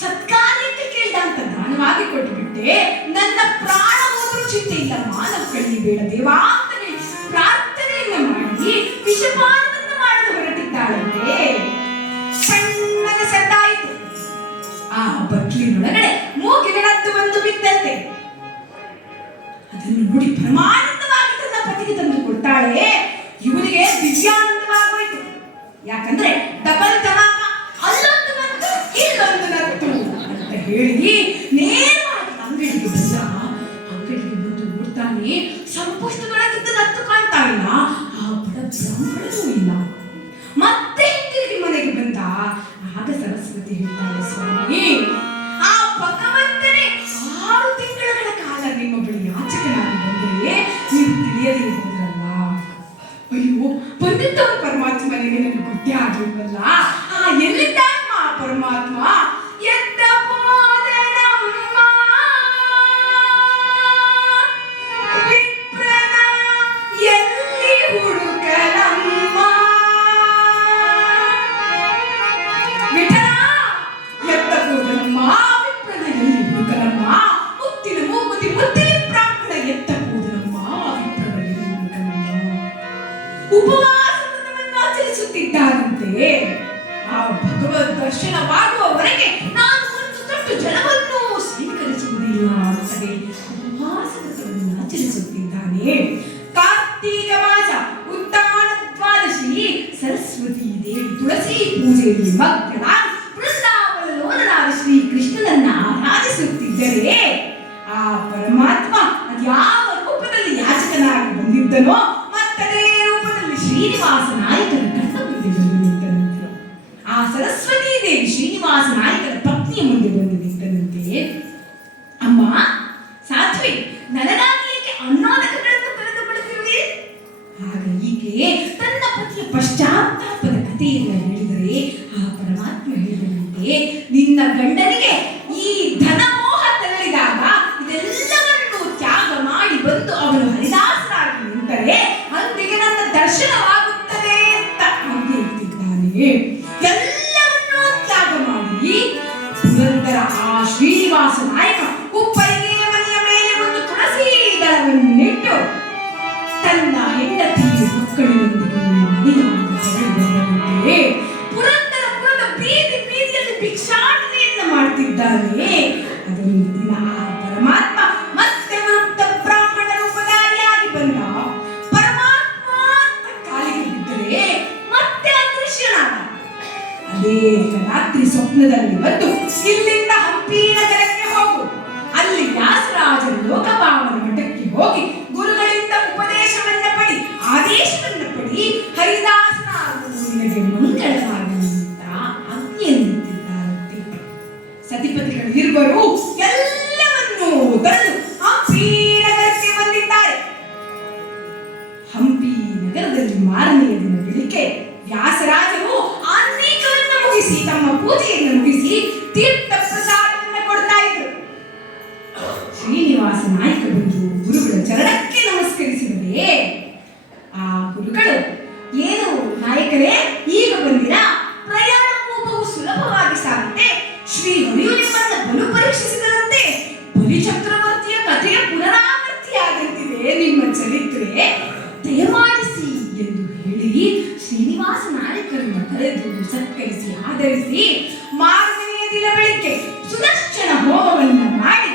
ಸತ್ಕಾರ್ಯಕ್ಕೆ ಕೇಳಿದ ಅಂತ ದಾನವಾಗಿ ಕೊಟ್ಟುಬಿಟ್ಟೆ, ನನ್ನ ಪ್ರಾಣ ಹೋದರೂ ಚಿಂತೆ ಇಲ್ಲ, ಮಾನವ ಕಳಿಬೇಡ ದೇವಾ ಅಂತ ಹೇಳಿ ಪ್ರಾರ್ಥನೆಯನ್ನ ಮಾಡಿ ವಿಷಪಾನವನ್ನು ಮಾಡಲು ಹೊರಟಿದ್ದಾಳಂತೆ. ಸಣ್ಣದ ಸದ್ದಾಯಿತು. ಆ ಬಟ್ಲಿನೊಳಗಡೆ ಮೂಗಿನ ನತ್ತು ಬಂದು ಬಿದ್ದಂತೆ. ಅದನ್ನು ನೋಡಿ ಪರಮಾನಂದವಾಗಿ ತನ್ನ ಪತಿಗೆ ತಂದು ಕೊಡ್ತಾಳೆ. ಇವನಿಗೆ ದಿವ್ಯಾನಂದವಾಗೋಯ್ತು. ಯಾಕಂದ್ರೆ ಡಬಲ್ ತಲಾಕ, ಅಲ್ಲೊಂದು ನತ್ತು ಇಲ್ಲೊಂದು ನತ್ತು ಅಂತ ಹೇಳಿ ನೇರವಾಗಿ ಅಂಗಡಿಗೆ ಬಂದ. ಅಂಗಡಿಗೆ ಬಂದು ನೋಡ್ತಾನೆ, ಸಂಪುಷ್ಟದೊಳಗಿದ್ದ ನತ್ತು ಕಾಣ್ತಾ ಇಲ್ಲ, ಆ ಬಡ ಬ್ರಾಹ್ಮಣನೂ ಇಲ್ಲ. ಮತ್ತೆ ಹಿಂದಿರುಗಿ ಮನೆಗೆ ಬಂದ. ಆಗ ಸರಸ್ವತಿ ಹೇಳ್ತಾಳೆ, ಸ್ವಾಮಿ, ಆ ಭಗವಂತನೇ 6 ತಿಂಗಳ ಕಾಲ ನಿಮ್ಮ ಬಳಿ ಯಾಚಕನಾಗಿ ಬಂದರೆ ನೀವು ತಿಳಿಯದೇ ಬಂದ್ರಲ್ಲ. ಅಯ್ಯೋ, ಬಂದಿದ್ದವನು ಪರಮಾತ್ಮನಿಗೆ ನನಗೆ ಗೊತ್ತೇ ಆಗಿಲ್ವಲ್ಲ. ಆ ಭಗವದ್ ದರ್ಶನವಾಗುವವರೆಗೆ ನಾನು ಒಂದು ತೊಟ್ಟು ಜಲವನ್ನು ಸ್ವೀಕರಿಸುವುದಿಲ್ಲ ಅಂತಲೇ ಉಪವಾಸವನ್ನು ಆಚರಿಸುತ್ತಿದ್ದಾನೆ. ಕಾರ್ತೀಕ ಮಾಸ ಉತ್ತಾನ ದ್ವಾದಶಿ ಸರಸ್ವತಿ ದೇವಿ ತುಳಸಿ ಪೂಜೆಯಲ್ಲಿ ಮಗ್ನನಾಗಿ ಬೃಂದಾವನ ಲೋಲನಾದ ಶ್ರೀ ಕೃಷ್ಣನನ್ನ ಆರಾಧಿಸುತ್ತಿದ್ದರೆ ಆ ಪರಮಾತ್ಮ ಅದ್ಯಾವ ರೂಪದಲ್ಲಿ ಯಾಚಕನಾಗಿ ಬಂದಿದ್ದನೋ ಮತ್ತದೇ ರೂಪದಲ್ಲಿ ಶ್ರೀನಿವಾಸ ನಾಯಕನ ಕಣ್ಣ ಮುಂದೆ ಬಂದು ನಿಂತನಂತೆ. ಆ ಸರಸ್ವತಿ ದೇವಿ ಶ್ರೀನಿವಾಸ ನಾಯಕನ ಪತ್ನಿಯ ಮುಂದೆ ಬಂದು ನಿಂತನಂತೆ. ಅಮ್ಮ ಸಾಧ್ವಿ, ನನಗಾಗಿ ಏಕೆ ಅನ್ನೋದಕಗಳನ್ನು ಕಳೆದುಕೊಳ್ಳುತ್ತಿರುವೆ? ಆಗ ಈಕೆ ತನ್ನ ಪತಿಯ ಪಶ್ಚಾತ್ತಾಪದ ಕಥೆಯನ್ನು ಹೇಳಿದರೆ ಆ ಪರಮಾತ್ಮ ಹೇಳಿದಂತೆ, ನಿನ್ನ ಗಂಡನಿಗೆ ಈ ಧನ ಮೋಹ ತರಳಿದಾಗ ಇದೆಲ್ಲವನ್ನು ತ್ಯಾಗ ಮಾಡಿ ಬಂದು ಅವನು ಹರಿದಾಸರಾಗಿ ನಿಂತರೆ ಅಂದಿಗೆ ನನ್ನ ದರ್ಶನವಾಗುತ್ತದೆ ಅಂತ ಅಂದು ಹೇಳ್ತಿದ್ದಾನೆ. ಎಲ್ಲವನ್ನೂ ತ್ಯಾಗ ಮಾಡಿ ಪುರಂದರ ಆ ಶ್ರೀನಿವಾಸ ನಾಯಕ ಉಪ್ಪರಿಗೆ ಮನೆಯ ಮೇಲೆ ಒಂದು ತುಳಸಿ ದಳವನ್ನಿಟ್ಟು ತನ್ನ ಹೆಂಡತಿ ಮಕ್ಕಳಿನೊಂದಿಗೆ ಮನೆಯಿಂದ ಹೊರಗೆ ಬಂದಂತೆ ಪುರಂದರಪುರದ ಬೀದಿ ಬೀದಿಯಲ್ಲಿ ಭಿಕ್ಷಾಟನೆಯನ್ನು ಮಾಡ್ತಿದ್ದಾನೆ. ಅದೊಂದು ದಿನ ಆ ಪರಮಾತ್ಮ ಮತ್ತೆ ವೃದ್ಧ ಬ್ರಾಹ್ಮಣ ರೂಪಧಾರಿಯಾಗಿ ಬಂದ. ಪರಮಾತ್ಮ ಅಂತ ಕಾಲಿಗೆ ಬಿದ್ದರೆ ಮತ್ತೆ ಅದೃಶ್ಯನಾದ. ಅದೇ ರಾತ್ರಿ ಸ್ವಪ್ನದಲ್ಲಿ ಬಂದು ಇಲ್ಲಿಂದ ಹಂಪಿ ನಗರಕ್ಕೆ ಹೋಗು, ಅಲ್ಲಿ ವ್ಯಾಸರಾಜರ ಲೋಕಭಾವನ ಮಠಕ್ಕೆ ಹೋಗಿ ಗುರುಗಳಿಂದ ಉಪದೇಶವನ್ನ ಪಡಿ, ಆದೇಶವನ್ನ ಪಡಿ, ಹರಿದಾಸನಾಗುವುದು ನಿನಗೆ ಮಂಗಳವಾಗಲಿ ಅಂತ ಆಜ್ಞೆಯನ್ನಿಟ್ಟಿದ್ದಾರಂತೆ. ಸತಿಪತಿಗಳು ಇರುವರು ಎಲ್ಲವನ್ನೂ ತೊರೆದು ಹಂಪಿ ನಗರಕ್ಕೆ ಬಂದಿದ್ದಾರೆ. ಹಂಪಿ ನಗರದಲ್ಲಿ ಮಾರನೆಯ ದಿನ ಬೆಳಿಗ್ಗೆ ವ್ಯಾಸರಾಜರು ಅನೇಕರನ್ನು ಮುಗಿಸಿ ತಮ್ಮ ಪೂಜೆಯನ್ನು ಮುಗಿಸಿ ತೀರ್ಥ ಪ್ರಸಾದವನ್ನು ಕೊಡ್ತಾ ಇದ್ರು. ಶ್ರೀನಿವಾಸ ನಾಯಕ ಬಂದು ಗುರುಗಳ ಚರಣಕ್ಕೆ ನಮಸ್ಕರಿಸಿದರೆ ಆ ಗುರುಗಳು, ಏನು ನಾಯಕರೇ ಈಗ ಬಂದಿರಾ? ಪ್ರಯಾಣವು ಬಹು ಸುಲಭವಾಗಿ ಸಾಗುತ್ತೆ. ಶ್ರೀ ಹರಿಯು ನಿಮ್ಮನ್ನು ಬಲು ಪರೀಕ್ಷಿಸಿದರಂತೆ. ಬಲಿ ಚಕ್ರವರ್ತಿಯ ಕಥೆಯ ಪುನರಾವರ್ತಿಯಾಗುತ್ತಿದೆ ನಿಮ್ಮ ಚರಿತ್ರೆ, ದಯಮಾಡಿಸಿ ಎಂದು ಹೇಳಿ ಶ್ರೀನಿವಾಸ ನಾಯಕರನ್ನು ಕರೆದು ಸತ್ಕರಿಸಿ ಆಧರಿಸಿ ಮಾರನೆಯ ದಿನ ಬೆಳಿಗ್ಗೆ ಸುದರ್ಶನ ಹೋಮವನ್ನು ಮಾಡಿ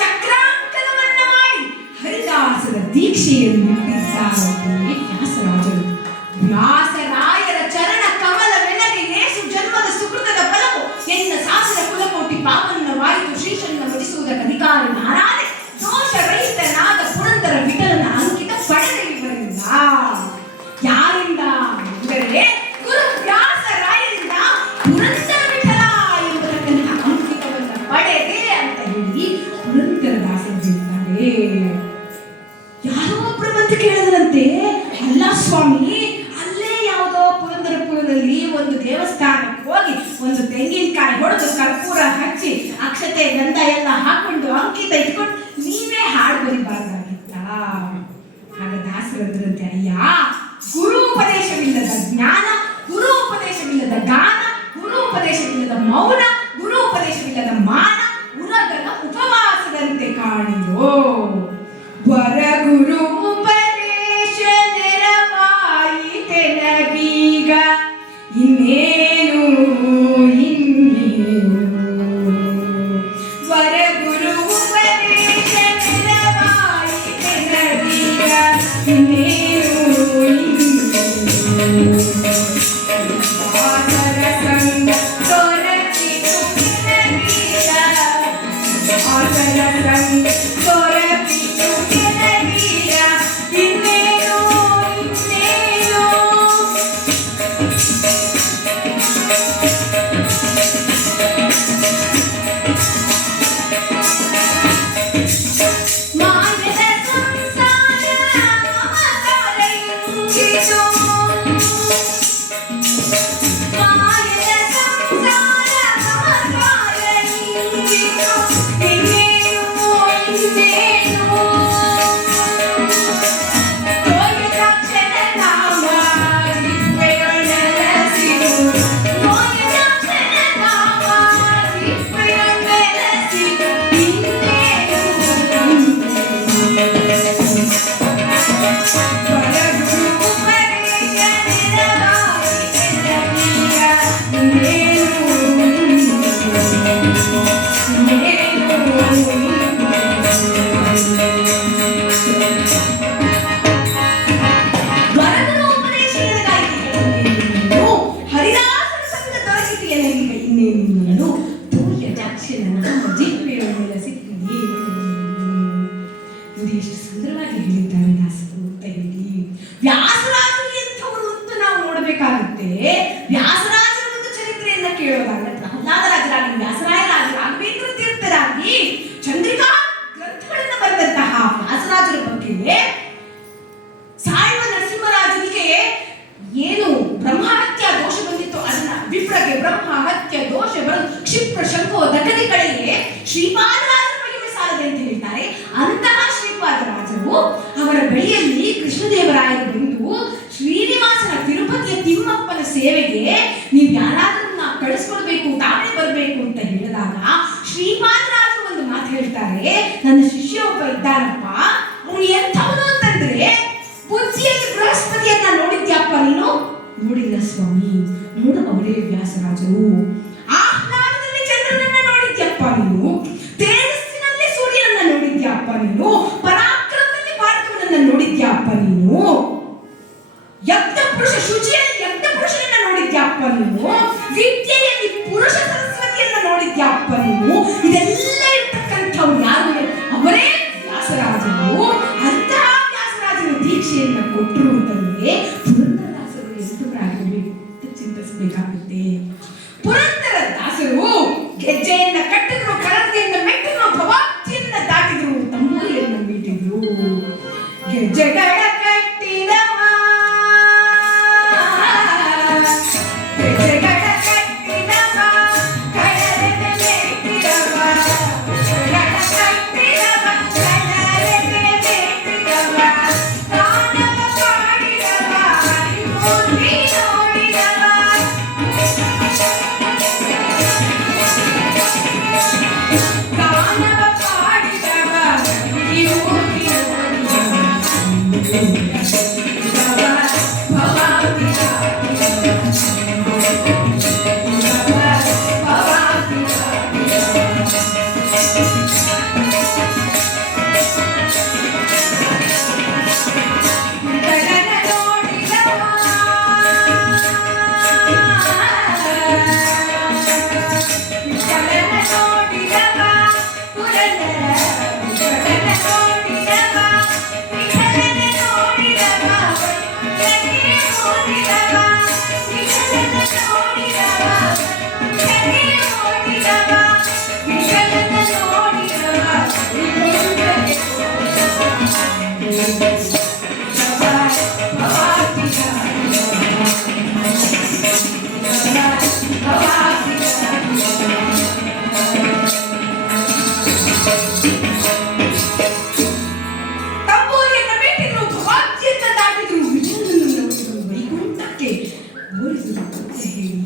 ಚಕ್ರಾಂಕನವನ್ನ ಮಾಡಿ ಹರಿದಾಸರ ದೀಕ್ಷೆಯನ್ನು ಇಟ್ಟಿದ್ದಾರಂತೆ ವ್ಯಾಸರಾಜರು. ವ್ಯಾಸರಾಯರ ಚರಣ ಕಮಲವೆನಗೆ ಏಸು ಜನ್ಮದ ಸುಕೃತದ ಫಲವು ಎನ್ನ ಸಾಸರ ಕುಲಕೋಟಿ ಪಾವನವಾಯಿತು. ಶ್ರೀಶನ್ನ ಭಜಿಸುವುದಕ್ಕೆ ಅಧಿಕಾರ ನಾರಾದೆ ದೋಷರಹಿತನಾದ ಪುರಂದರ ವಿಠಲನ ಅಂಕಿತ ಪಡೆದಿರುವರಿಂದ. ಯಾರಿಂದ ಅಂದರೆ ಗುರು ವ್ಯಾಸರಾಯರಿಂದ ಪುರಂದರ ವಿಠಲ ಎಂಬತಕ್ಕಂಥ ಅಂಕಿತವನ್ನು ಪಡೆದೆ ಅಂತ ಹೇಳಿ ಪುರಂದರದಾಸರು ಹೇಳ್ತಾರೆ. ಯಾರೋ ಒಬ್ಬರು ಬಂದು ಕೇಳಿದ್ರಂತೆ, ಅಲ್ಲ ಸ್ವಾಮಿ, ಅಲ್ಲೇ ಯಾವುದೋ ಪುರಂದರಪುರದಲ್ಲಿ ಒಂದು ದೇವಸ್ಥಾನಕ್ಕೆ ಹೋಗಿ ಒಂದು ತೆಂಗಿನಕಾಯಿ ಹೊಡೆದು ಕರ್ಪೂರ ಹಚ್ಚಿ ಅಕ್ಷತೆ ಗಂಧ ಎಲ್ಲ ಹಾಕೊಂಡು ಅಂಕಿತ ಇಟ್ಕೊಂಡು ನೀವೇ ಹಾಡು ಬರಿಬಾರ್ದಾಗಿತ್ತ? ಆಗ ದಾಸರಂದ್ರಂತೆ, ಅಯ್ಯ, ಗುರು ಉಪದೇಶವಿಲ್ಲದ ಜ್ಞಾನ, ಗುರು ಉಪದೇಶವಿಲ್ಲದ ಗಾನ, ಗುರು ಉಪದೇಶವಿಲ್ಲದ ಮೌನ, ಗುರು ಉಪದೇಶವಿಲ್ಲದ ಮಾನ ಉರಗನ ಉಪವಾಸದಂತೆ ಕಾಣಿರೋ. ವರ ಗುರು ಉಪದೇಶ ನೆರವಾಯಿತೆನಗೀಗ ಇನ್ನೇನು ಇನ್ನೇನು. ವರ ಗುರು ಉಪದೇಶ ನೆರವಾಯಿತೆನಗೀಗ ಇನ್ನೇನು ಇನ್ನೇನು. ಆಸರ ಸಂಗ ದೊರಕಿತು ನನಗೀಗ, ಆಸರ ಸಂಗ ದೊರಕಿತು ನನಗೀಗ ಇನ್ನೇನು ಇನ್ನೇನು. ಮಾಯದ ಸಂಸಾರ ಮಮಕಾರಯುಂಗಿತು, ಮಾಯ ಇಂದ್ರಗೆ ಬ್ರಹ್ಮ ಹತ್ಯ ದೋಷ ಬರು ಕ್ಷಿಪ್ರ ಶಂಕೋ ದಗದಿ ಕಡೆಯೇ ಶ್ರೀಪಾದರಾಜರ ಮಹಿಮೆ ಸಾಲದೆ ಅಂತ ಹೇಳ್ತಾರೆ. ಅಂತಹ ಶ್ರೀಪಾದರಾಜರು ಅವರ ಬಳಿಯಲ್ಲಿ ಕೃಷ್ಣದೇವರಾಯರು ಬಂದು ಶ್ರೀನಿವಾಸನ ತಿರುಪತಿಯ ತಿಮ್ಮಪ್ಪನ ಸೇವೆಗೆ ನೀವು ಯಾರಾದ್ರೂ ಕಳಿಸ್ಕೊಡ್ಬೇಕು, ತಾವೇ ಬರಬೇಕು ಅಂತ ಹೇಳಿದಾಗ ಶ್ರೀಪಾದರಾಜರು ಒಂದು ಮಾತು ಹೇಳ್ತಾರೆ, ನನ್ನ ಶಿಷ್ಯ ಒಬ್ಬ ಇದ್ದಾನಪ್ಪ, ಅವನು ಎಂಥವನು ಅಂತಂದ್ರೆ ಬುದ್ಧಿಯಲ್ಲಿ ಬೃಹಸ್ಪತಿಯನ್ನ ನೋಡಿದ್ಯಪ್ಪ ನೀನು? ನೋಡಿಲ್ಲ ಸ್ವಾಮಿ. ನೋಡು ಅವರೇ ವ್ಯಾಸರಾಜರು. ಆಹ್ಲಾದದಲ್ಲಿ ಚಂದ್ರನನ್ನ ನೋಡಿದ್ಯಪ್ಪ ನೀನು? ತೇಜಸ್ಸಿನಲ್ಲಿ ಸೂರ್ಯನನ್ನ ನೋಡಿದ್ಯಪ್ಪ ನೀನು? ಪರಾಕ್ರಮದಲ್ಲಿ ಭಾರತವನ್ನ ನೋಡಿದ್ಯಪ್ಪ ನೀನು? ಯಜ್ಞ ಪುರುಷ ಶುಚಿಯಲ್ಲಿ ಯಜ್ಞ ಪುರುಷನನ್ನ ನೋಡಿದ್ಯಪ್ಪ ನೀನು? ವಿದ್ಯೆಯಲ್ಲಿ ಪುರುಷ ಸರಸ್ವತಿಯನ್ನ ನೋಡಿದ್ಯಪ್ಪ ನೀನು? ಇದೆಲ್ಲ ಇರ್ತಕ್ಕಂಥವ್ರು ಯಾರು? ಅವರೇ ವ್ಯಾಸರಾಜರು. ಅಂತಹ ವ್ಯಾಸರಾಜರು ದೀಕ್ಷೆಯನ್ನ ಕೊಟ್ಟರು ಅಂತಂದ್ರೆ ಪುರಂದರದಾಸರು ಎಂತವರಾಗಿರ್ಬೇಕು ಅಂತ ಚಿಂತಿಸಬೇಕಾಗುತ್ತೆ. ಪುರಂದರದಾಸರು ಗೆಜ್ಜೆಯನ್ನ ಕಟ್ಟಿದ್ರು, ಕರಂದಿಯನ್ನ ಮೆಟ್ಟಿದ್ರು, ಭವಾಬ್ದಿಯನ್ನ ದಾಟಿದ್ರು, ತಂಬೂರಿಯನ್ನ ಮೀಟಿದ್ರು. ಗೆಜ್ಜೆಗಳ ಕಟ್ಟಿದವ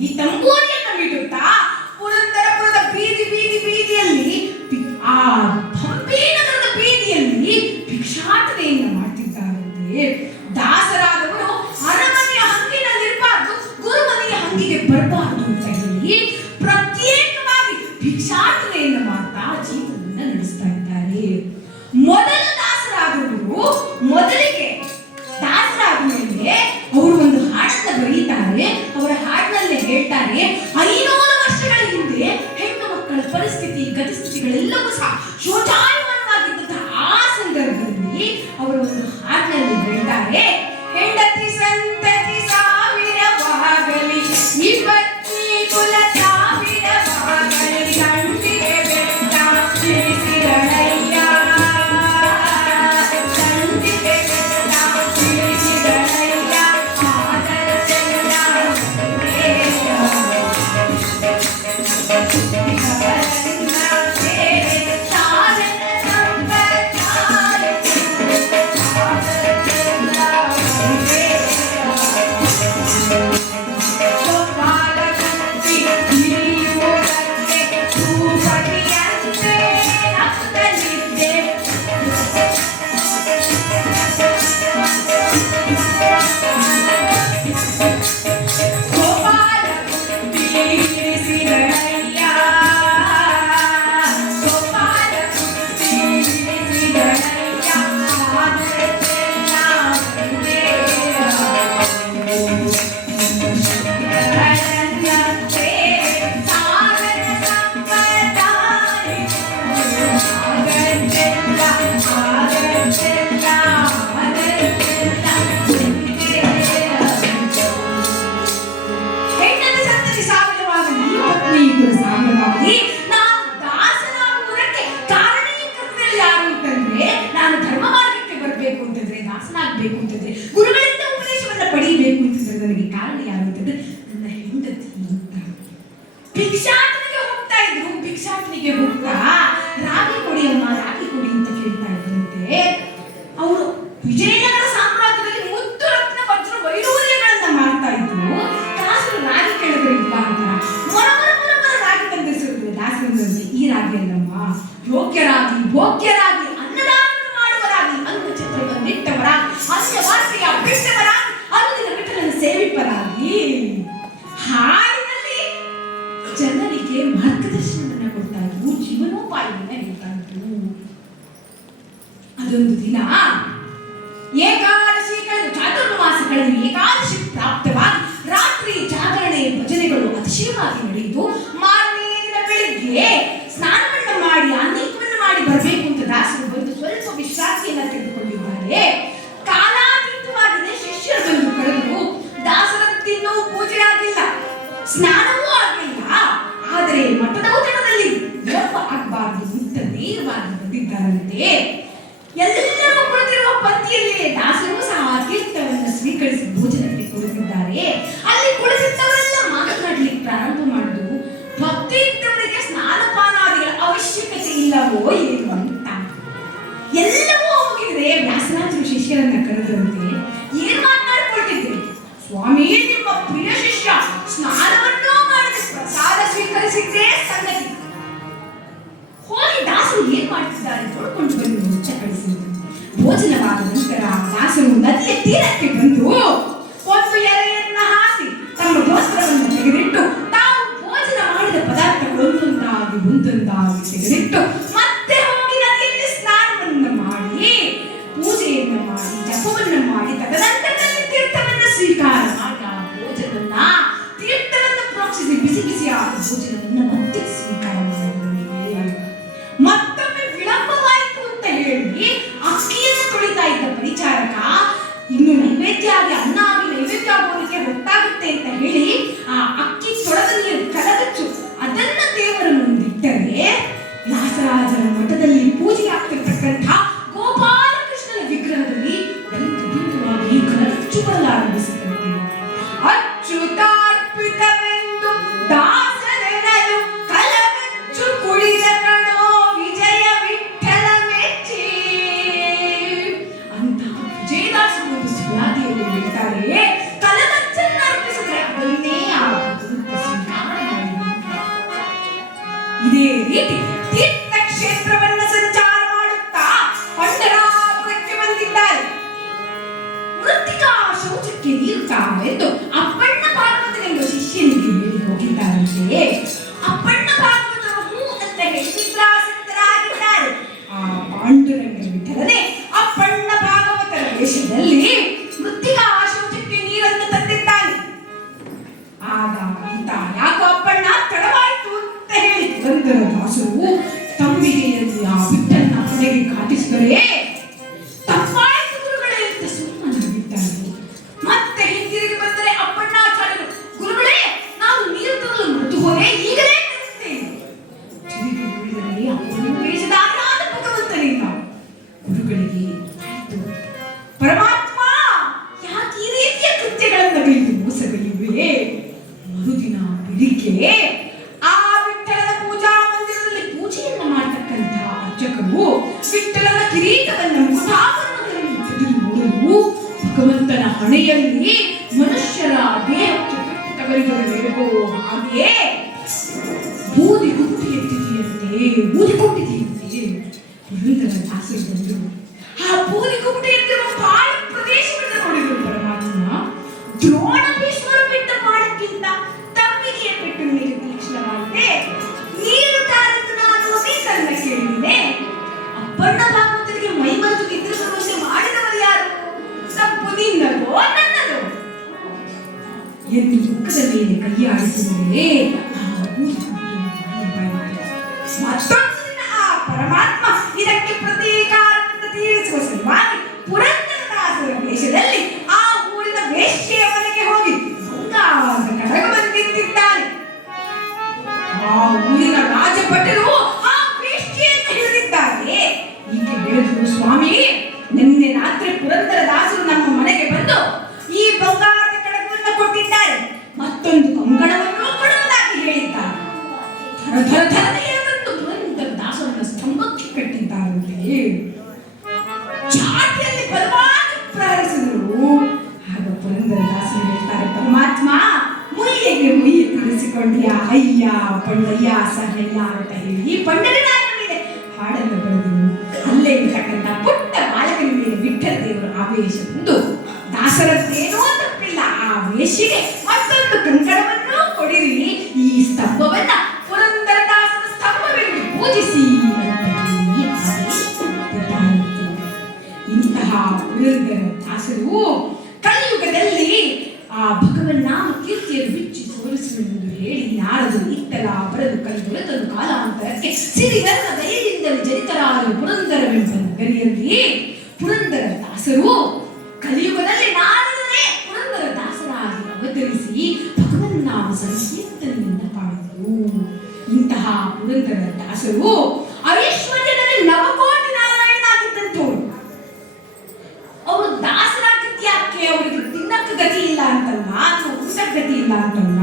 ಈ ತಂಬೂರಿಯನ್ನು ಬಿಡುತ್ತಾ ಪುರಂದರಪುರದ ಬೀದಿ ಬೀದಿ ಬೀದಿಯಲ್ಲಿ ಆ ಹಂಪಿ ನಗರದ ಬೀದಿಯಲ್ಲಿ ಭಿಕ್ಷಾಟನೆಯನ್ನು ಮಾಡ್ತಿದ್ದಾರಂತೆ. ದಾಸರಾದವರು ಅರಮನೆಯ ಹಂಗಿನಲ್ಲಿರಬಾರ್ದು, ಗುರುಮನೆಯ ಹಂಗಿಗೆ ಬರಬಾರ್ದು ಅಂತ ಹೇಳಿ ಪ್ರತ್ಯೇಕವಾಗಿ ಭಿಕ್ಷಾಟನೆಯನ್ನು ಮಾಡ್ತಾ ಜೀವನವನ್ನು ನಡೆಸ್ತಾ ಇದ್ದಾರೆ. ಮೊದಲ ದಾಸರಾದವರು ಮೊದಲಿಗೆ ದಾಸರಾದ ಮೇಲೆ ಅವರು ಒಂದು ಹಾಡನ್ನ ಬರೀತಾರೆ. ಅವರ ಹಾಡಿನಲ್ಲಿ ಹೇಳ್ತಾರೆ, 500 ವರ್ಷಗಳ ಹಿಂದೆ ಹೆಣ್ಣು ಮಕ್ಕಳ ಪರಿಸ್ಥಿತಿ ಗತಿಸ್ಥಿತಿಗಳೆಲ್ಲವೂ ಸಹ ಶೋಚಾಯಮಾನವಾಗಿದ್ದಂತಹ ಆ ಸಂದರ್ಭದಲ್ಲಿ ಅವರು ಒಂದು ಹಾಡಿನಲ್ಲಿ ಹೇಳ್ತಾರೆ, ಹೆಂಡತಿ ಸಂತತಿ ಸಾವಿರವಾಗಲಿ, ವಿಪತ್ತಿ ಕುಲ ಸಾವಿರವಾಗಲಿ, ಗಂಡಿಗೆ ಬೆಟ್ಟ ತಿಳಿಸಿಗಳಯ್ಯ, ಗಂಡಿಗೆ ಬೆಟ್ಟ ತಿಳಿಸಿಗಳಯ್ಯ, ಆದರ ಚಂದ ಭಿಕ್ಷಾಟನೆಗೆ ಹೋಗ್ತಾ ಇದ್ರು. ಭಿಕ್ಷಾಟನೆಗೆ ಹೋಗ್ತಾ ರಾಗಿ ಕೊಡಿ ಅಮ್ಮ, ರಾಗಿ ಕೊಡಿ ಅಂತ ಕೇಳ್ತಾ ಇದ್ರಂತೆ. ಅವರು ವಿಜಯನಗರ ಸಾಮ್ರಾಜ್ಯದಲ್ಲಿ ಮುತ್ತು ರತ್ನ ವಜ್ರ ವೈಡೂರ್ಯಗಳನ್ನ ಮಾಡ್ತಾ ಇದ್ರು. ದಾಸರು ರಾಗಿ ಕೇಳಿದ್ರು ಇಲ್ಲ ಅಂತ ಮೊರ ರಾಗಿ ತಂದಿಸಿದ್ರು. ದಾಸರಲ್ಲಿ ಈ ರಾಗಿ ಅಲ್ಲಮ್ಮ, ಯೋಗ್ಯರಾಗಿ ಭೋಗ್ಯರಾಗಿ ಅನ್ನದಾನವನ್ನು ಮಾಡುವರಾಗಿ, ಅನ್ನ ಚಿತ್ರವನ್ನು ನಿಟ್ಟವರಾಗಿ, ಅನ್ಯ ವಾರ್ತೆಯ ಬಿಟ್ಟವರಾಗಿ, ಅಲ್ಲಿನ ವಿಠಲನ ಸೇವಿಪರಾಗಿ, ಹಾಡಿನಲ್ಲಿ ಜನರಿಗೆ ಮಾರ್ಗದರ್ಶನವನ್ನ ಕೊಡ್ತಾ ಇದ್ರು, ಜೀವನೋಪಾಯವನ್ನ ಹೇಳ್ತಾ ಇದ್ರು. ಅದೊಂದು ದಿನ ಏಕಾದಶಿ ಕಳೆದು ಚಾತುರ್ಮಾಸ ಕಳೆದು ಏಕಾದಶಿ ಪ್ರಾಪ್ತವಾಗಿ ರಾತ್ರಿ ಜಾಗರಣೆ ಭಜನೆಗಳು ಅತಿಶಯವಾಗಿ ನಡೆಯಿತು. ಮಾರನೇ ದಿನ ಬೆಳಿಗ್ಗೆ ಸ್ನಾನವನ್ನ ಮಾಡಿ ಅನೇಕವನ್ನು ಮಾಡಿ ಬರಬೇಕು ಅಂತ ದಾಸರು ಬಂದು ಸ್ವಲ್ಪ ವಿಶ್ರಾಂತಿಯನ್ನ ತೆಗೆದುಕೊಂಡಿದ್ದಾರೆ. ಕಾಲಾತೀತವಾಗಿದೆ. ಶಿಷ್ಯರು ಬಂದು ಕರೆದರು. ದಾಸರಂತಿನ್ನೂ ಪೂಜೆ ಆಗಿಲ್ಲ, ಸ್ನಾನವೂ ಆಗಿಲ್ಲ. ಆದರೆ ಮಠದ ಊಟದಲ್ಲಿ ವಿಳಂಬ ಆಗಬಾರದು ಅಂತ ನೇರವಾಗಿ ಬಂದಿದ್ದಾರಂತೆ. ಎಲ್ಲರೂ ಕುಳಿತಿರುವ ಪಂಕ್ತಿಯಲ್ಲಿ ದಾಸರು ಸಹ ತೀರ್ಥವನ್ನು ಸ್ವೀಕರಿಸಿ ಭೋಜನಕ್ಕೆ ಕುಳಿತಿದ್ದಾರೆ. ಅಲ್ಲಿ ಕುಳಿತಿದ್ದವರೆಲ್ಲ ಮಾತನಾಡಲಿಕ್ಕೆ ಪ್ರಾರಂಭ ಮಾಡಿದ್ರು. ಭಕ್ತಿ ಇದ್ದವರಿಗೆ ಸ್ನಾನಪಾನಾದಿಗಳ ಅವಶ್ಯಕತೆ ಇಲ್ಲವೋ ಏನು ಅಂತ. ಎಲ್ಲವೂ ಹೋಗಿದ್ರೆ ವ್ಯಾಸರಾಜರು ಶಿಷ್ಯರನ್ನ ಕರೆದಂತೆ ಏನ್ ಮಾತನಾಡ್ಕೊಳ್ತಿದ್ರಿ? ಸ್ವಾಮಿ, ನಿಮ್ಮ ಪ್ರಿಯ ಶಿಷ್ಯ ಸ್ನಾನವನ್ನೂ ಮಾಡದೆ ಪ್ರಸಾದ ಸ್ವೀಕರಿಸಿದ್ದೇ ಸಂಗತಿ. ಹೋಗಿ ದಾಸರು ಏನ್ ಮಾಡ್ತಿದ್ದಾರೆ ನೋಡ್ಕೊಂಡು ಬಂದು ಮುಚ್ಚ ಕಳಿಸಿದ್ರು. ಭೋಜನವಾದ ನಂತರ ದಾಸರು ನದಿಯ ತೀರಕ್ಕೆ ಬಂದು ಒಂದು ಎಲೆಯನ್ನ ಹಾಸಿ ತಮ್ಮ ವಸ್ತ್ರವನ್ನು ತೆಗೆದಿಟ್ಟು ತಾವು ಭೋಜನ ಮಾಡಿದ ಪದಾರ್ಥಗಳು ಒಂದೊಂದಾಗಿ ತೆಗೆದಿಟ್ಟು ಮತ್ತೆ ಹೋಗಿ ನದಿಯಲ್ಲಿ ಸ್ನಾನವನ್ನು ಮಾಡಿ ಪೂಜೆಯನ್ನು ಮಾಡಿ ಜಪವನ್ನು ಮಾಡಿ ತದನಂತರದಲ್ಲಿ ತೀರ್ಥವನ್ನು ಸ್ವೀಕಾರ ಮಾಡಿ ಆ ಭೋಜನವನ್ನ ತೀರ್ಥವನ್ನು ಪ್ರೋಕ್ಷಿಸಿ ಬಿಸಿ ಬಿಸಿಯಾದ ಭೋಜನವನ್ನು ಮತ್ತೆ ಸ್ವೀಕಾರ ಮಾಡಿದ್ದಾರೆ. ಮತ್ತೊಮ್ಮೆ ವಿಳಂಬವಾಯಿತು ಅಂತ ಹೇಳಿ ಅಕ್ಕಿಯನ್ನು ತೊಳಿತಾ ಇದ್ದ ಪರಿಚಾರಕ ಇನ್ನು ನೈವೇದ್ಯ ಆಗಿ ಅನ್ನ ಆಗಿ ನೈವೇದ್ಯ ಆಗೋದಕ್ಕೆ ಗೊತ್ತಾಗುತ್ತೆ ಅಂತ ಹೇಳಿ ಆ ಅಕ್ಕಿ ತೊಳೆದ ನೀರು ಕಲಗಚ್ಚು ಅದನ್ನ ದೇವರ ಮುಂದಿಟ್ಟರೆ ವ್ಯಾಸರಾಜರ ಮಠದಲ್ಲಿ ಪೂಜೆ ಆಗ್ತಿರ್ತಕ್ಕಂಥ ಗೋಪಾಲಕೃಷ್ಣನ ವಿಗ್ರಹದಲ್ಲಿ ದಂತವಾಗಿ ಕಲಗಚ್ಚು ಬರಲಾರಂಭಿಸುತ್ತದೆ. ಅಚ್ಯುತಾರ್ಪಿತವೆಂದು ದಾಸರೆನಲು ಕಲಗಚ್ಚು ಕುಳಿದ ಕಣೋ ವಿಜಯ ವಿಠಲ ಮೆಚ್ಚಿ ಅಂತ ವಿಜಯದಾಸರು ಒಂದು ಸುಳಾದಿಯಲ್ಲಿ ಹೇಳ್ತಾರೆ. ಕಲಗಚ್ಚನ್ನು ಅರ್ಪಿಸಿದ್ರೆ ಅದನ್ನೇ ಇದೇ ರೀತಿ ತೀರ್ಥಕ್ಷೇತ್ರವನ್ನ ಸಂಚಾರ ಮಾಡುತ್ತಾ ಪಂಡರಾಪುರಕ್ಕೆ ಬಂದಿದ್ದಾರೆ. ಮೃತ್ತಿಕಾ ಶೌಚಕ್ಕೆ ನೀರು ತಾವೆಂದು ಅಪ್ಪಣ್ಣ ಭಾಗವತನೆಂಬ ಶಿಷ್ಯನಿಗೆ ಹೇಳಿ ಹೋಗಿದ್ದಾರಂತೆ. ಅಪ್ಪಣ್ಣ ಭಾಗವತರು ಹೂ ಅಂತ ಹೇಳಿ ವಿಗ್ರಹಾಸಕ್ತರಾಗಿದ್ದಾರೆ. ಆ ಪಾಂಡುರಂಗ ವಿಠಲನೆ ಅಪ್ಪಣ್ಣ ಭಾಗವತರ ವೇಷದಲ್ಲಿ ಮೃತ್ತಿಕಾ ಶೌಚಕ್ಕೆ ನೀರನ್ನು ತಂದಿದ್ದಾನೆ. ಆಗ ಈತ ಯಾಕೋ ಅಪ್ಪಣ್ಣ ತಡವಾಯಿತು ಅಂತ ಹೇಳಿ ಬಂದರ ದಾಸರು ತಂಬಿಗೆಯಲ್ಲಿ ಆ ವಿಠಲನ ಹಣೆಗೆ ಕಾಟಿಸಿದರೆ ತಪ್ಪಾಯಿತು ಗುರುಗಳೇ ಅಂತ ಸುಮ್ಮನಾಗಿದ್ದಾರೆ. ಮತ್ತೆ ಹಿಂದಿರುಗಿ ಬಂದರೆ ಅಪ್ಪಣ್ಣಾಚಾರ್ಯರು, ಗುರುಗಳೇ ನಾವು ನೀರು ತರಲು ಮರೆತು ಹೋದೆ, ಈಗಲೇ ತರುತ್ತೇನೆ. ತಿರುಗಿ ನೋಡಿದರೆ ಅವನು ವೇಷಧಾರಿಯಾದ ಭಗವಂತನಿಲ್ಲ. ಗುರುಗಳಿಗೆ ಆಯಿತು, ಪರಮಾತ್ಮ ಯಾಕೆ ಈ ರೀತಿಯ ಕೃತ್ಯಗಳನ್ನು ಕೈದು ಮೋಸಗಳಿವೆ. ಮರುದಿನ ಬೆಳಿಗ್ಗೆ ಆ ವಿಠಲನ ಪೂಜಾ ಮಂದಿರದಲ್ಲಿ ಪೂಜೆಯನ್ನ ಮಾಡತಕ್ಕಂಥ ಅರ್ಚಕರು ವಿಠಲನ ಕಿರೀಟವನ್ನು ಮುಖಾಭರಣಗಳನ್ನು ತೆಗೆದು ನೋಡಲು ಭಗವಂತನ ಹಣೆಯಲ್ಲಿ ಮನುಷ್ಯರ ದೇಹಕ್ಕೆ ಪೆಟ್ಟು ತಗಲಿದವರೆಗೂ ಹಾಗೆ ಬೂದಿ ಕುಟ್ಟಿಯಂತೆ ಪುರಂದರ ದಾಸರು ಬಂದರು. ಆ ಬೂದಿ ಕುಟ್ಟಿಯಂತಿರುವ ಪಾಳ ಪ್ರದೇಶವನ್ನು ನೋಡಿದರು ಪರಮಾತ್ಮ. ದ್ರೋಣ ಭೀಷ್ಮರು ಬಿಟ್ಟ ಮಾಡಕ್ಕಿಂತ ತಮ್ಮಿಗೆ ಪೆಟ್ಟು ನೀರು ತೀಕ್ಷ್ಣವಾಗಿದೆ. ನೀರು ತಾರೆಂದು ನಾನು ಅನೇಕರನ್ನ ಕೇಳಿದ್ದೇನೆ. ಅಪ್ಪಣ್ಣ ಭಾಗವತರಿಗೆ ಮೈ ಮರೆತು ನಿದ್ರೆ ಬರುವಂತೆ ಮಾಡಿದವರು ಯಾರು? ತಪ್ಪು ನಿನ್ನದೋ ನನ್ನದೋ ಎಂದು ಮುಖದ ಮೇಲೆ ಕೈ ಆಡಿಸಿದರೆ ಮತ್ತೊಂದು ದಿನ ಆ ಪರಮಾತ್ಮ ಇದಕ್ಕೆ ಪ್ರತೀಕಾರ ನೆನೆಸಿಕೊಂಡ್ಯಾ ಅಯ್ಯ ಪಂಡಯ್ಯ ಸಹಯ್ಯ ಅಂತ ಹೇಳಿ ಈ ಪಂಡರಿನಾಯಕ ಮೇಲೆ ಹಾಡನ್ನು ಬರೆದನು. ಅಲ್ಲೇ ಇರ್ತಕ್ಕಂಥ ಪುಟ್ಟ ಬಾಲಕನ ಮೇಲೆ ವಿಠ್ಠಲ ದೇವರು ಆವೇಶಗೊಂಡು ದಾಸರದ್ದೇನೋ ತಪ್ಪಿಲ್ಲ, ಆ ವೇಷಿಗೆ ಮತ್ತೊಂದು ಕಂಕಣವನ್ನು ಕೊಡಿರಿ, ಈ ಸ್ತಂಭವನ್ನ ಪುರಂದರದಾಸನ ಸ್ತಂಭವೆಂದು ಪೂಜಿಸಿ ಅಂತ ಹೇಳಿ ಇಂತಹ ಪುರಂದರ ದಾಸರು ಕಲಿಯುಗದಲ್ಲಿ ಆ ಭಗವನ್ನಾಮ ಕೀರ್ತಿಯನ್ನು ಬಿಚ್ಚಿ ತೋರಿಸುವೆಂದು ಹೇಳಿ ನಾರದರು ಇತ್ತಲ ಬರೆದು ಕಲಿದೊರೆತನು ಕಾಲಾಂತರಕ್ಕೆ ಸಿರಿಗರ್ನ ದಯದಿಂದಲೇ ಜನಿತರಾದ ಪುರಂದರವೆಂಬ ನಗರಿಯಲ್ಲಿ ಪುರಂದರ ದಾಸರು ಕಲಿಯುಗದಲ್ಲಿ ನಾರದನೇ ಪುರಂದರ ದಾಸರಾಗಿ ಅವತರಿಸಿ ಭಗವನ್ನಾಮ ಸಂಕೀರ್ತನೆಯಿಂದ ಪಾಡಿದರು. ಇಂತಹ ಪುರಂದರ ದಾಸರು ಐಶ್ವರ್ಯದಲ್ಲಿ ನವಕೋಟಿ ನಾರಾಯಣನಾಗಿದ್ದಂಥವ್ರು. ಅವರು ದಾಸರಾಗಿದ್ಯಾಕೆ ಅವರಿಗೆ ತಿನ್ನಕ್ಕೆ ಗತಿ ಇಲ್ಲ ಅಂತಲ್ಲ, ಅಥವಾ ಊಟಕ್ಕೆ ಗತಿ ಇಲ್ಲ ಅಂತಲ್ಲ.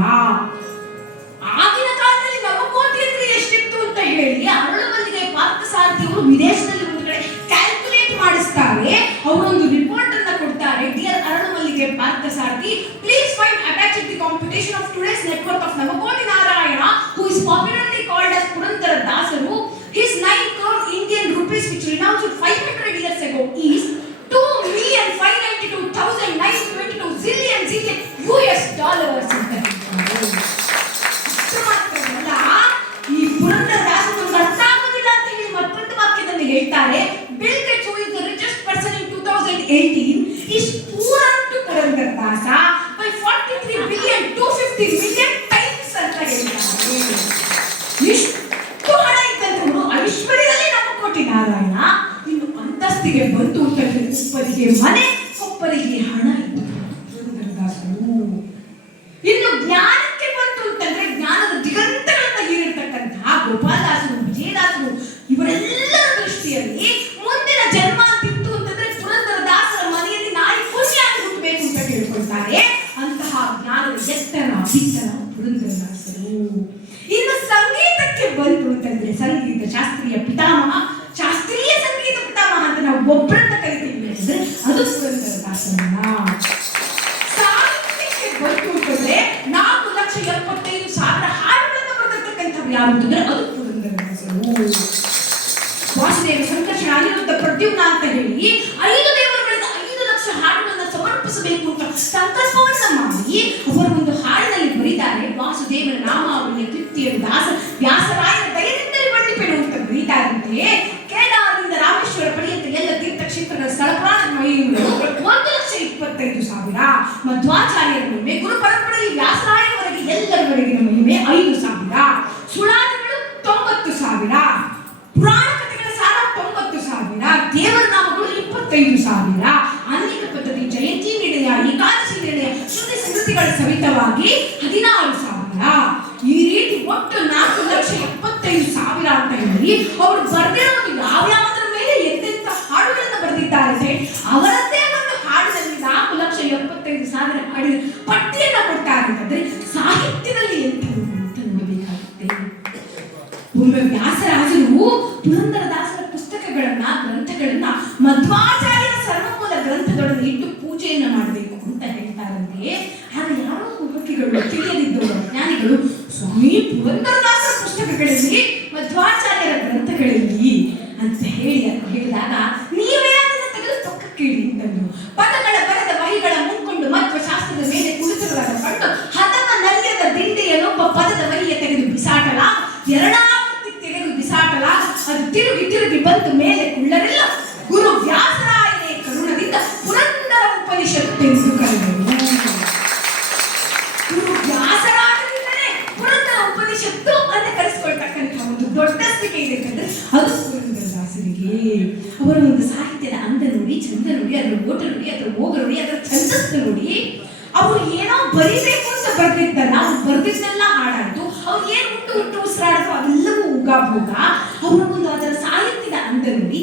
ಆಗಿನ ಕಾಲದಲ್ಲಿ ನವಕೋಟಿ ಅಂದ್ರೆ ಎಷ್ಟಿತ್ತು ಅಂತ ಹೇಳಿ ಅರಳುಮಲ್ಲಿಗೆ ಪಾರ್ಥಸಾರಥಿ ಅವರು ವಿದೇಶದಲ್ಲಿ ಒಂದು ಕಡೆ ಕ್ಯಾಲ್ಕುಲೇಟ್ ಮಾಡಿಸ್ತಾರೆ. ಅವರೊಂದು ರಿಪೋರ್ಟ್ ಅನ್ನ ಕೊಡ್ತಾರೆ. Dear Aralumallige Parthasarathi, please find attach the competition of today's network of Navakoti Narayana who is popularly called as Purandara ದಾಸರು. His 9 crore Indian rupees which renounced 500 years ago is 2,592,922 zillion US dollars ಅಂತ ಹೇಳ್ತಾರೆ. ಈ ಪುರಂದರ ದಾಸರು ಅರ್ಥ ಆಗುದಿಲ್ಲ ಅಂತ ಹೇಳಿ ಮತ್ತೊಂದು ವಾಕ್ಯದಲ್ಲಿ ಹೇಳ್ತಾರೆ. Bill Gates who is the richest person in 2018 is poor to Purandara ದಾಸ by 43,250,000,000 times ಅಂತ ಹೇಳ್ತಾರೆ. ಎಷ್ಟು ಹಣ ಇದ್ದಂಥವ್ರು ಐಶ್ವರ್ಯದಲ್ಲಿ ನವಕೋಟಿ ನಾರಾಯಣ. ಇನ್ನು ಅಂತಸ್ತಿಗೆ ಬಂತು ಅಂತಂದ್ರೆ ಒಬ್ಬರಿಗೆ ಮನೆ, ಒಬ್ಬರಿಗೆ ಹಣ ಇತ್ತು ಪುರಂದರ ದಾಸರು. ಇನ್ನು ಜ್ಞಾನಕ್ಕೆ ಬಂತು ಅಂತಂದ್ರೆ ಜ್ಞಾನದ ದಿಗಂತಗಳನ್ನ ಹೀರಿರ್ತಕ್ಕಂತಹ ಗೋಪಾಲದಾಸರು, ವಿಜಯದಾಸರು ಇವರೆಲ್ಲರ ದೃಷ್ಟಿಯಲ್ಲಿ ಮುಂದಿನ ಜನ್ಮ ಅಂತಿತ್ತು ಅಂತಂದ್ರೆ ಪುರಂದರ ದಾಸರ ಮನೆಯಲ್ಲಿ ನಾಯಿ ಪುಣ್ಯಾಗಿ ಹುಟ್ಟಬೇಕು ಅಂತ ಕೇಳ್ಕೊಳ್ತಾರೆ. ಅಂತಹ ಜ್ಞಾನದ ಎತ್ತರ ಬಿತ್ತರ ಪುರಂದರ ದಾಸರು. ಇನ್ನು ಸಂಗೀತಕ್ಕೆ ಬಂತು ಅಂತಂದ್ರೆ ಸಂಗೀತ ಶಾಸ್ತ್ರೀಯ ಪಿತಾಮಹ, ಶಾಸ್ತ್ರೀಯ ಸಂಗೀತ ಪಿತಾಮಹ ಅಂತ ನಾವು ಒಬ್ಬರನ್ನ ಕರಿತೀವಿ ಅಂದ್ರೆ ಅದು ಪುರಂದರ ದಾಸರನ್ನ. ಸಾಹಿತ್ಯಕ್ಕೆ ಬಂತು ಅಂತಂದ್ರೆ 4,75,000 ಹಾಡುಗಳನ್ನ ಬರೆದಿರ್ತಕ್ಕಂಥವ್ರು ಯಾರು ಅಂತಂದ್ರೆ ಅದು ಪುರಂದರ ದಾಸರು. ವಾಸುದೇವ, ಸಂಕರ್ಷಣ, ಅನಿರುದ್ಧ, ಪ್ರದ್ಯುಮ್ನ ಅಂತ ಹೇಳಿ 5 ದೇವರುಗಳಿಗೆ 5,00,000 ಹಾಡುಗಳನ್ನ ಸಮರ್ಪಿಸಬೇಕು ಅಂತ ಸಂಕಲ್ಪವನ್ನ ಮಾಡಿ ಅವರು ಒಂದು ಹಾಡಿನಲ್ಲಿ ಬರೀತಾರೆ. ವಾಸುದೇವನ ನಾಮಾವಳಿಯ ಕೀರ್ತಿಯನ್ನು ವ್ಯಾಸರಾಯನ ದಯದಿಂದಲೇ ಬಣ್ಣಿಪೆಡು ಅಂತ ಬರೀತಾರಂತೆ. ಕೇದಾರದಿಂದ ರಾಮೇಶ್ವರ ಪರ್ಯಂತ ಎಲ್ಲ ತೀರ್ಥಕ್ಷೇತ್ರಗಳ ಸ್ಥಳಪುರಾಣ ಮಹಿಮೆಗಳು 1,25,000. ಮಧ್ವಾಚಾರ್ಯರ ಮಹಿಮೆ, ಗುರು ಪರಂಪರೆಯಲ್ಲಿ ವ್ಯಾಸರಾಯನವರೆಗೆ ಎಲ್ಲರವರೆಗಿನ ಮಹಿಮೆ 5,000. ಸುಳಾದಿಗಳು 90,000. ಪುರಾಣ ಕಥೆಗಳ ಸಾರ 90,000. ದೇವರ ನಾಮಗಳು 25,000. ಅನೇಕ ಪದ್ಧತಿ, ಜಯಂತಿ ನಿರ್ಣಯ, ಏಕಾದಶಿ ನಿರ್ಣಯ, ಶ್ರುತಿ ಸ್ಮೃತಿಗಳ ಸಹಿತವಾಗಿ 16,000. ಈ ರೀತಿ ಒಟ್ಟು 4,75,000 ಅಂತ ಹೇಳಿ ಅವರು ಬರೆದಿರೋದು ಯಾವ್ಯಾವುದರ ಮೇಲೆ ಎಂತೆಂಥ ಹಾಡುಗಳನ್ನ ಬರೆದಿದ್ದಾರೆ. ಅವರದ್ದೇ ಒಂದು ಹಾಡಿನಲ್ಲಿ 4,75,000 ಹಾಡಿನ ಪಟ್ಟಿಯನ್ನ ಕೊಡ್ತಾರೆ ಅಂತಂದ್ರೆ ಸಾಹಿತ್ಯದಲ್ಲಿ ಎಂಥದ್ದು ಅಂತ ನೋಡಬೇಕಾಗುತ್ತೆ. ಒಮ್ಮೆ ವ್ಯಾಸರಾಜರು ಪುರಂದರ ದಾಸರ ಪುಸ್ತಕಗಳನ್ನ, ಗ್ರಂಥಗಳನ್ನ ಮಧ್ವಾಚಾರ್ಯರ ಸರ್ವಮೂಲ ಗ್ರಂಥದೊಡನೆ ಇಟ್ಟು ಪೂಜೆಯನ್ನ ಮಾಡಬೇಕು ಅಂತ ಹೇಳ್ತಾರಂತೆ. ಆಗ ಯಾರೋ ಹುಡುಕಿಗಳು, ತಿಳಿಯದಿದ್ದವರು, ಜ್ಞಾನಿಗಳು, ಸ್ವಾಮಿ ಪುರಂದರ ದಾಸರ ಪುಸ್ತಕಗಳಲ್ಲಿ, ಮಧ್ವಾಚಾರ್ಯರ ಗ್ರಂಥಗಳಲ್ಲಿ ಅಂತ ಹೇಳಿದಾಗ ನೀವೇ ಅದನ್ನು ತೆಗೆದು ಪಕ್ಕಕ್ಕಿಡಿ ಅಂತಂದ್ರು. ಪದಗಳ ಬರದ ವಹಿಗಳ ಮುಂಕೊಂಡು ಮಧ್ವ ಶಾಸ್ತ್ರದ ಮೇಲೆ ಕುಳಿತಿರುವಾಗ ಕಂಡು ಹದಮ ನಲ್ಯದ ದಿಂಡೆಯನ್ನೊಬ್ಬ ಪದದ ವಹಿಯ ತೆಗೆದು ಬಿಸಾಟಲ, ಎರಡಾವರ್ತಿ ತೆಗೆದು ಬಿಸಾಟಲ, ಅದು ತಿರುಗಿ ತಿರುಗಿ ಬಂದು ಮೇಲೆ ಕುಳ್ಳರೆಲ್ಲ ಗುರು ವ್ಯಾಸರಾಯನೇ ಕರುಣದಿಂದ ಪುರಂದರ ಉಪನಿಷತ್ತೆಂದು ಕರೆದರು. ಗುರು ವ್ಯಾಸರಾಯನಿಂದಲೇ ಪುರಂದರ ಉಪನಿಷತ್ತು ಅಂತ ಕರೆಸಿಕೊಳ್ತಕ್ಕಂಥ ಒಂದು ದೊಡ್ಡಸ್ತಿಕೆ ಇದೆ ಅಂದ್ರೆ ಅದು ಪುರಂದರ ದಾಸರಿಗೆ. ಅವರ ಒಂದು ಸಾಹಿತ್ಯದ ಅಂದ ನೋಡಿ, ಚಂದ ನೋಡಿ, ಅದರ ಓಟ ನೋಡಿ, ಅದರ ಮೋಗ ನೋಡಿ, ಅದರ ಛಂದಸ್ಸು ನೋಡಿ, ಅವರು ಏನೋ ಬರಿಬೇಕು ಅಂತ ಬರ್ದಿದ್ದಲ್ಲ, ಅವ್ರು ಬರ್ದಿದ್ದೆಲ್ಲ ಹಾಡಾಯ್ತು. ಅವ್ರು ಏನು ಹುಟ್ಟು ಉಸಿರಾಡಿದ್ರು ಅದೆಲ್ಲವೂ ಉಗಾಭೋಗ. ಅವರ ಒಂದು ಅದರ ಸಾಹಿತ್ಯದ ಅಂದ ನೋಡಿ,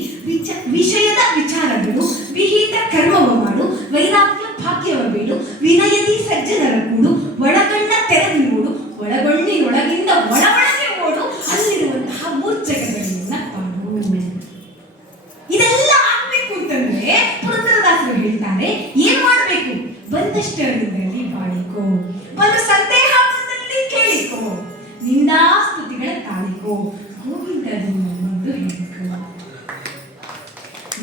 ವಿಷಯದ ವಿಚಾರಗಳು, ವಿಹಿತ ಕರ್ಮವ ಮಾಡು, ವೈರಾಗ್ಯ ಭಾಗ್ಯವ ಬೇಡು, ವಿನಯದಿ ಸಜ್ಜನರ ಕೂಡು, ಒಳಗಣ್ಣ ತೆರೆದು ನೋಡು, ಒಳಗೊಳ್ಳಿನೊಳಗಿಂದ ಒಳಗೆ ಓಡು, ಅಲ್ಲಿರುವಂತಹ ಮೂರ್ಛೆಗಳನ್ನ ಪಾಡು. ಇದೆಲ್ಲ ಆಗ್ಬೇಕು ಅಂತಂದ್ರೆ ಪುರಂದರದಾಸರು ಹೇಳ್ತಾರೆ ಏನ್ ಮಾಡ್ಬೇಕು? ಬಂದಷ್ಟರಲ್ಲಿ ಬಾಳಿಕೋ, ಒಂದು ಸಂದೇಹ ಬಂದಲ್ಲಿ ಕೇಳಿಕೋ, ನಿಂದಾಸ್ತುತಿಗಳ ತಾಳಿಕೋ ಗೋವಿಂದನೆಂದು ಹೇಳಿಕೋ.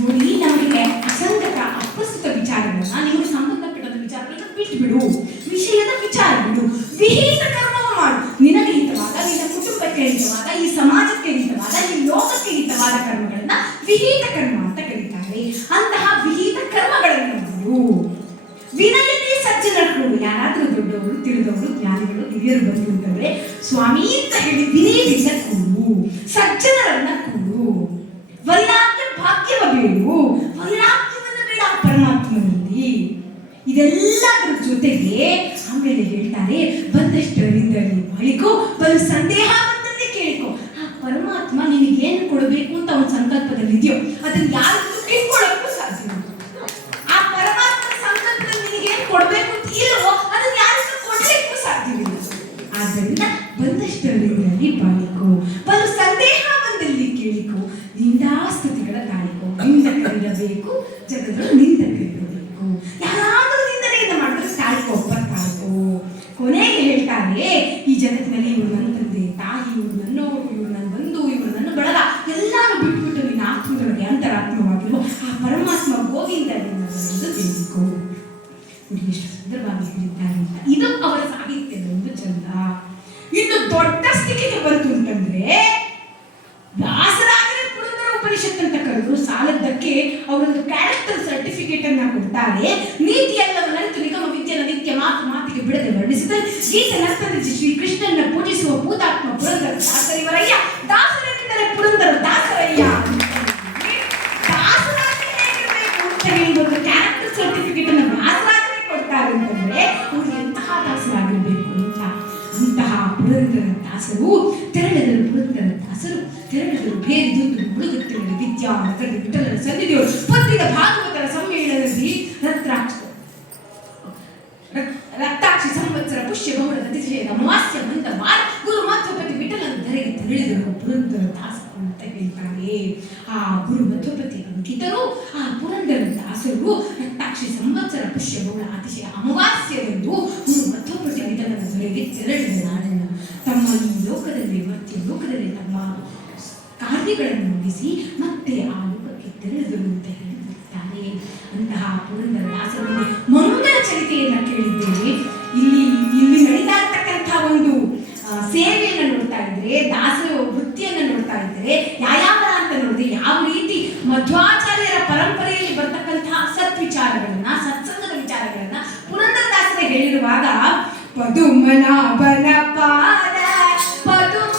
ನೋಡಿ, ನಮಗೆ ಅಸಂಗತ ಅಪ್ರಸ್ತುತ ವಿಚಾರಗಳನ್ನ, ನಿಮಗೆ ಸಂಬಂಧಪಟ್ಟದ ವಿಚಾರಗಳನ್ನ ಬಿಟ್ಟು ವಿಷಯದ ವಿಚಾರ ಬಿಡು, ವಿಹಿತ ಕರ್ಮವನ್ನು ಮಾಡು. ನಿನಗೆ ಹಿತವಾದ, ನಿನ್ನ ಕುಟುಂಬಕ್ಕೆ ಹಿತವಾದ, ಈ ಸಮಾಜಕ್ಕೆ ಹಿತವಾದ, ಈ ಲೋಕಕ್ಕೆ ಹಿತವಾದ ಕರ್ಮಗಳನ್ನ ವಿಹಿತ ಕರ್ಮ ಅಂತ ಕರೀತಾರೆ. ಅಂತಹ ವಿಹಿತ ಕರ್ಮಗಳನ್ನು ಮಾಡು. ವಿನಯತೆ ಸಜ್ಜನರು, ಯಾರಾದರೂ ದೊಡ್ಡವರು, ತಿಳಿದವರು, ಜ್ಞಾನಿಗಳು, ಹಿರಿಯರು ಬಂದು ಅಂತಂದ್ರೆ ಸ್ವಾಮಿ ಅಂತ ಹೇಳಿ ವಿನಯದಿಂದ ಕೂಡು, ಸಜ್ಜನರನ್ನ ಕೂಡು. ವೈರಾಗ್ಯ ಭಾಗ್ಯವ ಬೇಡು, ವೈರಾಗ್ಯವನ್ನ ಬೇಡ ಪರಮಾತ್ಮನಲ್ಲಿ. ಇದೆಲ್ಲದರ ಜೊತೆಗೆ ಆಮೇಲೆ ಹೇಳ್ತಾರೆ, ಬಂದಷ್ಟರಿಂದಲೇ ಬಾಳಿಕೋ, ಬಲು ಸಂದೇಹ ಬಂದಲ್ಲಿ ಕೇಳಿಕೋ. ಆ ಪರಮಾತ್ಮ ನಿನಗೇನು ಕೊಡಬೇಕು ಅಂತ ಅವನ ಸಂಕಲ್ಪದಲ್ಲಿ ಇದೆಯೋ ಅದನ್ನ ಯಾರು ಕಿತ್ಕೊಳ್ಳೋಕ್ಕೂ ಸಾಧ್ಯ ಇಲ್ಲ. ಆ ಪರಮಾತ್ಮನ ಸಂಕಲ್ಪದಲ್ಲಿ ನಿನಗೇನು ಕೊಡಬೇಕು ಅಂತ ಇಲ್ವೋ ಅದನ್ನ ಯಾರಿಗೂ ಕೊಡಲಿಕ್ಕೂ ಸಾಧ್ಯವಿಲ್ಲ. ಆದ್ದರಿಂದ ಬಂದಷ್ಟರಿಂದಲೇ ಬಾಳಿಕೋ, ಬಲು ಸಂದೇಹ ಬಂದಲ್ಲಿ ಕೇಳಿಕೋ, ನಿಂದಾಸ್ತುತಿಗಳ ತಾಳಿಕೋ. ನಿಂದ ಕರೆಯಬೇಕು, ಜಗಗಳು ನಿಂದ ಕರೆಯಬೇಕು. ಯಾರಾದರೂ ನಿಂದನೆಯಿಂದ ಮಾಡಿದ್ರೆ ತಾಳಿಕೋ, ತಾಳಿಕೋ. ಕೊನೆಗೆ ಹೇಳ್ತಾರೆ, ಈ ಜಗತ್ತಿನಲ್ಲಿ ಇವರು ನನ್ನ ತಂದೆ ತಾಯಿ, ಇವರು ನನ್ನವರು, ಇವರು ನನ್ನ ಬಂಧು, ಇವರು ನನ್ನ ಬಳಗ, ಎಲ್ಲಾನು ಬಿಟ್ಬಿಟ್ಟು ನಿನ್ನ ಆತ್ಮದೊಳಗೆ ಅಂತರಾತ್ಮವಾಗಿರುವ ಆ ಪರಮಾತ್ಮ ಗೋವಿಂದ ಎಂದು ತಿಳಿದುಕೋ. ಎಷ್ಟು ಸುಂದರವಾಗಿ ಹೇಳಿದ್ದಾರೆ ಅಂತ. ಇದು ಅವರ ಸಾಹಿತ್ಯದ ಒಂದು ಚಂದ. ಇನ್ನು ದೊಡ್ಡ ಸ್ಥಿತಿಗೆ ಬಂತು ಅಂತಂದ್ರೆ, ವ್ಯಾಸರಾಜರ ಪುರಂದರ ಉಪನಿಷತ್ ಅಂತ ಕರೆದು ಸಾಲದ್ದಕ್ಕೆ ಅವರೊಂದು ಕ್ಯಾರೆಕ್ಟರ್ ಸರ್ಟಿಫಿಕೇಟ್ ಅನ್ನ ಕೊಡ್ತಾರೆ. ನೀತಿಯಲ್ಲವನ್ನಂತೂ ನಿಗಮ ವಿದ್ಯೆನ ನಿತ್ಯ ಮಾತಿಗೆ ಬಿಡದೆ ವರ್ಣಿಸಿದ ಗೀತ ನರ್ತನ ಶ್ರೀ ಕೃಷ್ಣನ ಪೂಜಿಸುವ ಭೂತಾತ್ಮ ಪುರಂದರ ದಾಸರಿವರಯ್ಯ. ದಾಸರೆಂದರೆ ಪುರಂದರ ದಾಸರಯ್ಯ. ದಾಸರಾಜ ಹೇಗಿರಬೇಕು ಅಂತ ಹೇಳಿ ಒಂದು ಕ್ಯಾರೆಕ್ಟರ್ ಸರ್ಟಿಫಿಕೇಟ್ ಅನ್ನು ವ್ಯಾಸರಾಜರಿಗೆ ಕೊಡ್ತಾರೆ ಅಂತಂದ್ರೆ ಅವರು ಎಂತಹ ದಾಸರಾಗಿರ್ಬೇಕು ಅಂತ. ಅಂತಹ ಪುರಂದರ ದಾಸರು ತೆರಳಿದರು. ಪುರಂದರ ದಾಸರು ತೆರಳಿದರು. ಬೇರೆ ದುಂದು ಮುಳುಗುತ್ತಿರುವ ವಿದ್ಯಾ ನಗರದ ವಿಠಲನ ಸನ್ನಿಧಿಯವರು ಪತ್ರಿಕ ಭಾಗವತರ ಸಮ್ಮೇಳನದಲ್ಲಿ ರಕ್ತಾಕ್ಷಿ ಸಂವತ್ಸರ ಪುಷ್ಯ ಬಹುಳ ಗತಿಶಯದ ಅಮಾವಾಸ್ಯ ಬಂದ ವಾರ ಗುರು ಮಧ್ವಪತಿ ವಿಠಲನ ಧರೆಗೆ ತೆರಳಿದರು ಪುರಂದರ ದಾಸರು ಅಂತ ಹೇಳ್ತಾರೆ. ಆ ಗುರು ಮಧ್ವಪತಿ ಅಂಕಿತರು ಆ ಪುರಂದರ ದಾಸರು ರಕ್ತಾಕ್ಷಿ ಸಂವತ್ಸರ ಪುಷ್ಯ ಬಹುಳ ಅತಿಶಯ ಅಮಾವಾಸ್ಯವೆಂದು ಗುರು ಮಧ್ವಪತಿ ವಿಠಲನ ಧರೆಗೆ ತೆರಳಿದ ನಾಡನ್ನ ತಮ್ಮ ಈ ಲೋಕದಲ್ಲಿ ಮಧ್ಯ ಲೋಕದಲ್ಲಿ ತಮ್ಮ ಕಾರ್ಯಗಳನ್ನು ಮುಗಿಸಿ ಮತ್ತೆ ಆ ಲೋಕಕ್ಕೆ ತೆರಳಿದರು ಅಂತ ಹೇಳಿರುತ್ತಾರೆ. ಅಂತಹ ಪುರಂದರ ದಾಸರನ್ನು ಮಂಗಳ ಚರಿತೆಯನ್ನು ಕೇಳಿದ್ದೇವೆ. ಇಲ್ಲಿ ನಡೀತಾ ಇರ್ತಕ್ಕಂಥ ಒಂದು ಸೇವೆಯನ್ನು ನೋಡ್ತಾ ಇದ್ರೆ, ದಾಸರ ವೃತ್ತಿಯನ್ನು ನೋಡ್ತಾ ಇದ್ರೆ, ಯಾಯಾವರ ಅಂತ ನೋಡಿದ್ರೆ ಯಾವ ರೀತಿ ಮಧ್ವಾಚಾರ್ಯರ ಪರಂಪರೆಯಲ್ಲಿ ಬರ್ತಕ್ಕಂತಹ ಸತ್ವಿಚಾರಗಳನ್ನ, ಸತ್ಸಂಗದ ವಿಚಾರಗಳನ್ನ ಪುರಂದರ ದಾಸರೇ ಹೇಳಿರುವಾಗ, ಪದುಮನಾಭನ ಪಾದ ಪದುಮ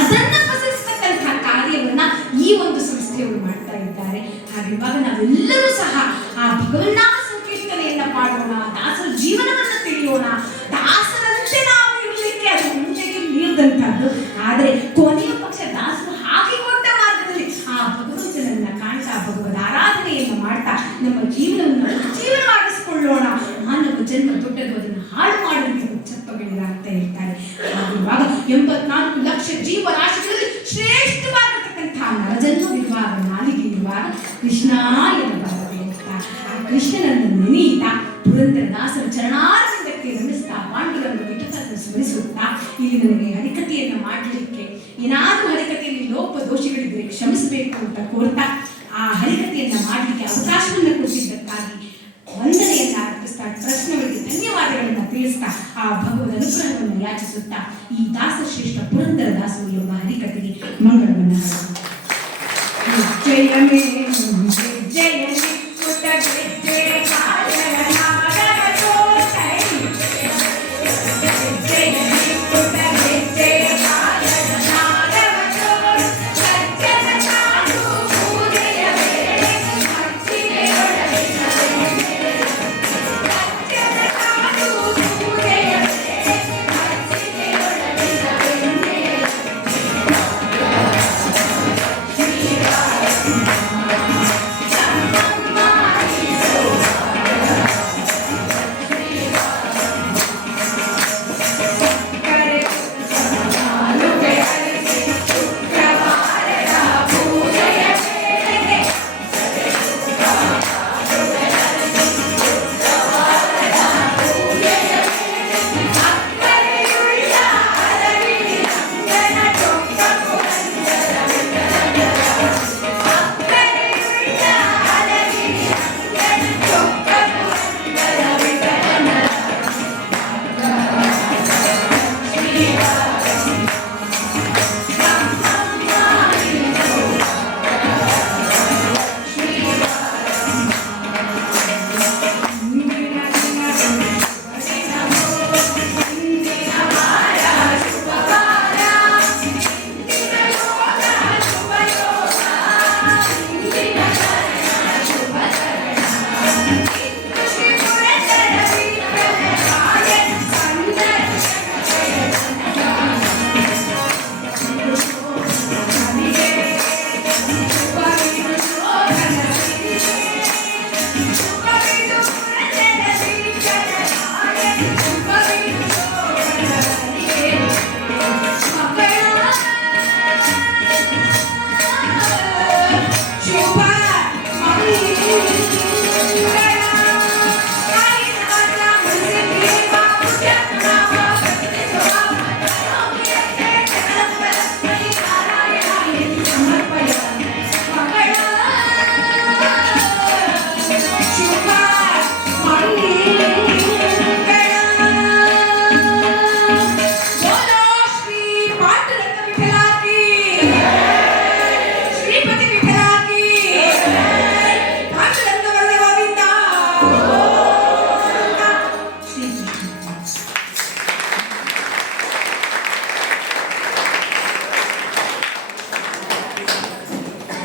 ಅದನ್ನ ಪ್ರಸರಿಸತಕ್ಕಂಥ ಕಾರ್ಯವನ್ನ ಈ ಒಂದು ಸಂಸ್ಥೆಯವರು ಮಾಡ್ತಾ ಇದ್ದಾರೆ. ಹಾಗಿರುವಾಗ ನಾವೆಲ್ಲರೂ ಸಹ ಆ ಭಗವನ್ನಾಮ ಸಂಕೀರ್ತನೆಯನ್ನ ಮಾಡೋಣ, ದಾಸರ ಜೀವನವನ್ನ ತಿಳಿಯೋಣ. ದಾಸರಂತೆ ನಾವು ಇರಲಿಕ್ಕೆ ಅದು ಮುಂಚೆಗೆ ಮೀರಿದಂತದ್ದು. ಆದರೆ ಕೊನೆಯ ಪಕ್ಷ ದಾಸರು ಹಾಕಿಕೊಟ್ಟ ಮಾರ್ಗದಲ್ಲಿ ಆ ಭಗವಂತನನ್ನ ಕಾಣ್ತಾ ಭಗವದ್ ಆರಾಧನೆಯನ್ನು ಮಾಡ್ತಾ ಕೃಷ್ಣನನ್ನು ನೆನೆಯುತ್ತಾ ಪುರಂದರದಾಸರ ಚರಣಾರವಿಂದಕ್ಕೆ ನಮಿಸ್ತಾ ಪಾಂಡುರಂಗ ವಿಠಲನ್ನು ಸ್ಮರಿಸುತ್ತಾ ಇಲ್ಲಿ ನನಗೆ ಹರಿಕಥೆಯನ್ನು ಮಾಡಲಿಕ್ಕೆ ಏನಾದರೂ ಹರಿಕಥೆಯಲ್ಲಿ ಲೋಪ ದೋಷಗಳಿದ್ರೆ ಕ್ಷಮಿಸಬೇಕು ಅಂತ ಕೋರ್ತಾ ಆ ಹರಿಕಥೆಯನ್ನ ಮಾಡಲಿಕ್ಕೆ ಅವಕಾಶವನ್ನು ಕೊಟ್ಟಿದ್ದಕ್ಕಾಗಿ ವಂದನೆಯನ್ನ ಅರ್ಪಿಸ್ತಾ ಪ್ರಶ್ನೆಗಳಿಗೆ ಧನ್ಯವಾದಗಳನ್ನು ತಿಳಿಸ್ತಾ ಆ ಭಗವದ್ ಅನುಗ್ರಹವನ್ನು ಯಾಚಿಸುತ್ತಾ ಈ ದಾಸಶ್ರೇಷ್ಠ ಪುರಂದರ ದಾಸರು ಎಂಬ ಹರಿಕಥೆಗೆ ಮಂಗಳವನ್ನ ಜಯಮೇ ಜಯ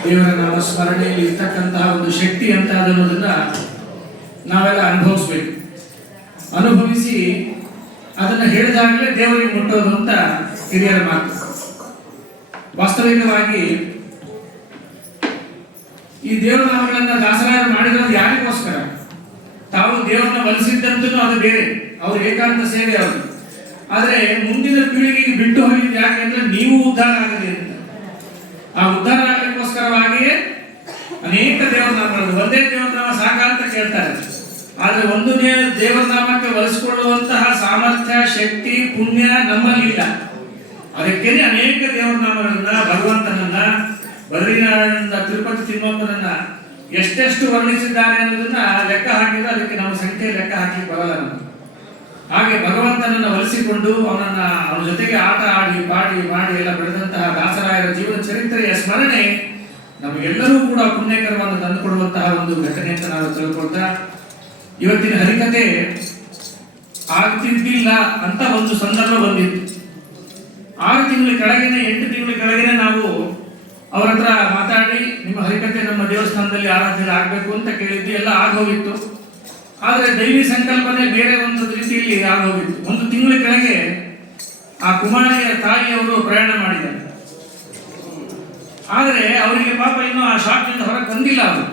ದೇವರ ನಾಮ ಸ್ಮರಣೆಯಲ್ಲಿ ಇರ್ತಕ್ಕಂತಹ ಒಂದು ಶಕ್ತಿ ಅಂತ ಅನ್ನೋದನ್ನ ನಾವೆಲ್ಲ ಅನುಭವಿಸ್ಬೇಕು. ಅನುಭವಿಸಿ ಅದನ್ನ ಹೇಳಿದಾಗಲೇ ದೇವರಿಗೆ ಮುಟ್ಟೋದು ಅಂತ ಹಿರಿಯರ ಮಾತು. ವಾಸ್ತವಿಕವಾಗಿ ಈ ದೇವರ ನಾಮಗಳನ್ನ ದಾಸರಾಯರು ಮಾಡಿರೋದು ಯಾರಿಗೋಸ್ಕರ? ತಾವು ದೇವರನ್ನ ಒಲಿಸಿದ್ದಂತೂ ಅದು ಬೇರೆ, ಅವ್ರ ಏಕಾಂತ ಸೇವೆ ಅವರು. ಆದ್ರೆ ಮುಂದಿನ ಪೀಳಿಗೆಗೆ ಬಿಟ್ಟು ಹೋಗಿದ್ದು ಯಾಕೆಂದ್ರೆ ನೀವು ಉದ್ಧಾರ ಆಗಲಿ ಅಂತ. ಆ ಉದ್ಧಾರ ಆಗಲಿಕ್ಕೋಸ್ಕರವಾಗಿಯೇ ಅನೇಕ ದೇವರನಾಮಗಳು. ಒಂದೇ ದೇವರನಾಮ ಸಾಕಾಂತ ಕೇಳ್ತಾರೆ, ಆದ್ರೆ ಒಂದು ದೇವರನಾಮಕ್ಕೆ ಒಲಿಸಿಕೊಳ್ಳುವಂತಹ ಸಾಮರ್ಥ್ಯ, ಶಕ್ತಿ, ಪುಣ್ಯ ನಮ್ಮಲ್ಲಿ ಇಲ್ಲ. ಅದಕ್ಕೇನೆ ಅನೇಕ ದೇವರನಾಮಗಳನ್ನ, ಭಗವಂತನನ್ನ, ಬದ್ರಿನಾರಾಯಣನ, ತಿರುಪತಿ ತಿಮ್ಮಪ್ಪನನ್ನ ಎಷ್ಟೆಷ್ಟು ವರ್ಣಿಸಿದ್ದಾರೆ ಅನ್ನೋದನ್ನ ಲೆಕ್ಕ ಹಾಕಿದ್ರೆ ಅದಕ್ಕೆ ನಮ್ಮ ಸಂಖ್ಯೆ ಲೆಕ್ಕ ಹಾಕಿ ಬರಲ್ಲ ನಮಗೆ. ಹಾಗೆ ಭಗವಂತನನ್ನ ಒಲಿಸಿಕೊಂಡು ಅವನ ಜೊತೆಗೆ ಆಟ ಆಡಿ ಪಾಡಿ ಮಾಡಿ ಎಲ್ಲ ಬೆಳೆದಂತಹ ದಾಸರಾಯರ ಜೀವನ ಚರಿತ್ರೆಯ ಸ್ಮರಣೆ ನಮಗೆಲ್ಲರೂ ಕೂಡ ಪುಣ್ಯಕರವನ್ನು ತಂದುಕೊಡುವಂತಹ ಒಂದು ಘಟನೆ ಅಂತ ನಾವು ತಿಳ್ಕೊಳ್ತಾ, ಇವತ್ತಿನ ಹರಿಕತೆ ಆಗ್ತಿದ್ದಿಲ್ಲ ಅಂತ ಒಂದು ಸಂದರ್ಭ ಬಂದಿತ್ತು. 6 ತಿಂಗಳ ಕೆಳಗಿನ 8 ತಿಂಗಳ ಕೆಳಗಿನ ನಾವು ಅವರ ಹತ್ರ ಮಾತಾಡಿ ನಿಮ್ಮ ಹರಿಕತೆ ನಮ್ಮ ದೇವಸ್ಥಾನದಲ್ಲಿ ಆರಾಧನೆ ಆಗ್ಬೇಕು ಅಂತ ಕೇಳಿದ್ವಿ. ಎಲ್ಲ ಆಗೋಗಿತ್ತು. ಆದ್ರೆ ದೈವಿ ಸಂಕಲ್ಪನೆ ಬೇರೆ ಒಂದು ರೀತಿಯಲ್ಲಿ ಆಗೋಗಿತ್ತು. 1 ತಿಂಗಳ ಕೆಳಗೆ ಆ ಕುಮಾರಿಯ ತಾಯಿಯವರು ಪ್ರಯಾಣ ಮಾಡಿದ್ದಾರೆ. ಆದ್ರೆ ಅವರಿಗೆ ಪಾಪ ಇನ್ನೂ ಆ ಶಾಕ್ನಿಂದ ಹೊರಗೆ ಬಂದಿಲ್ಲ. ಅವರು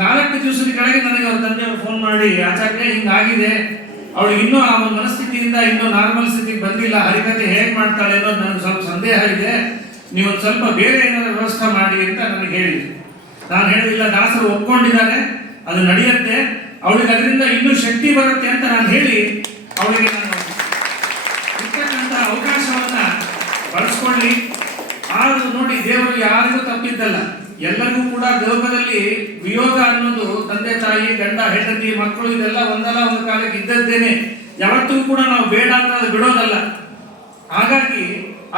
4 ದಿವಸದ ಕೆಳಗೆ ನನಗೆ ಅವ್ರ ತಂದೆಯವರು ಫೋನ್ ಮಾಡಿ, ಆಚಾರ್ಯ ಹಿಂಗಾಗಿದೆ, ಅವಳಿಗೆ ಇನ್ನೂ ಆ ಒಂದು ಮನಸ್ಥಿತಿಯಿಂದ ಇನ್ನೂ ನಾರ್ಮಲ್ ಸ್ಥಿತಿಗೆ ಬಂದಿಲ್ಲ, ಹರಿಕತೆ ಹೇಗೆ ಮಾಡ್ತಾಳೆ ಅನ್ನೋದು ನನಗೆ ಸ್ವಲ್ಪ ಸಂದೇಹ ಇದೆ, ನೀವೊಂದು ಸ್ವಲ್ಪ ಬೇರೆ ಏನಾದ್ರು ವ್ಯವಸ್ಥೆ ಮಾಡಿ ಅಂತ ನನಗೆ ಹೇಳಿದ್ರು. ನಾನು ಹೇಳಿಲ್ಲ, ದಾಸರು ಒಪ್ಕೊಂಡಿದ್ದಾರೆ, ಅದು ನಡೆಯುತ್ತೆ, ಅವಳಿಗೆ ಅದರಿಂದ ಇನ್ನೂ ಶಕ್ತಿ ಬರುತ್ತೆ ಅಂತ ನಾನು ಹೇಳಿ ಅವಳಿಗೆ ನಾನು ಇರ್ತಕ್ಕಂಥ ಅವಕಾಶವನ್ನ ಬಳಸ್ಕೊಳ್ಳಿ. ಆದ್ರೂ ನೋಡಿ, ದೇವರು ಯಾರಿಗೂ ತಪ್ಪಿದ್ದಲ್ಲ, ಎಲ್ಲರಿಗೂ ಕೂಡ ಲೋಕದಲ್ಲಿ ವಿಯೋಗ ಅನ್ನೋದು ತಂದೆ ತಾಯಿ ಗಂಡ ಹೆಂಡತಿ ಮಕ್ಕಳು ಇದೆಲ್ಲ ಒಂದಲ್ಲ ಒಂದು ಕಾಲಕ್ಕೆ ಇದ್ದದ್ದೇನೆ. ಯಾವತ್ತೂ ಕೂಡ ನಾವು ಬೇಡ ಅಂತ ಅದು ಬಿಡೋದಲ್ಲ. ಹಾಗಾಗಿ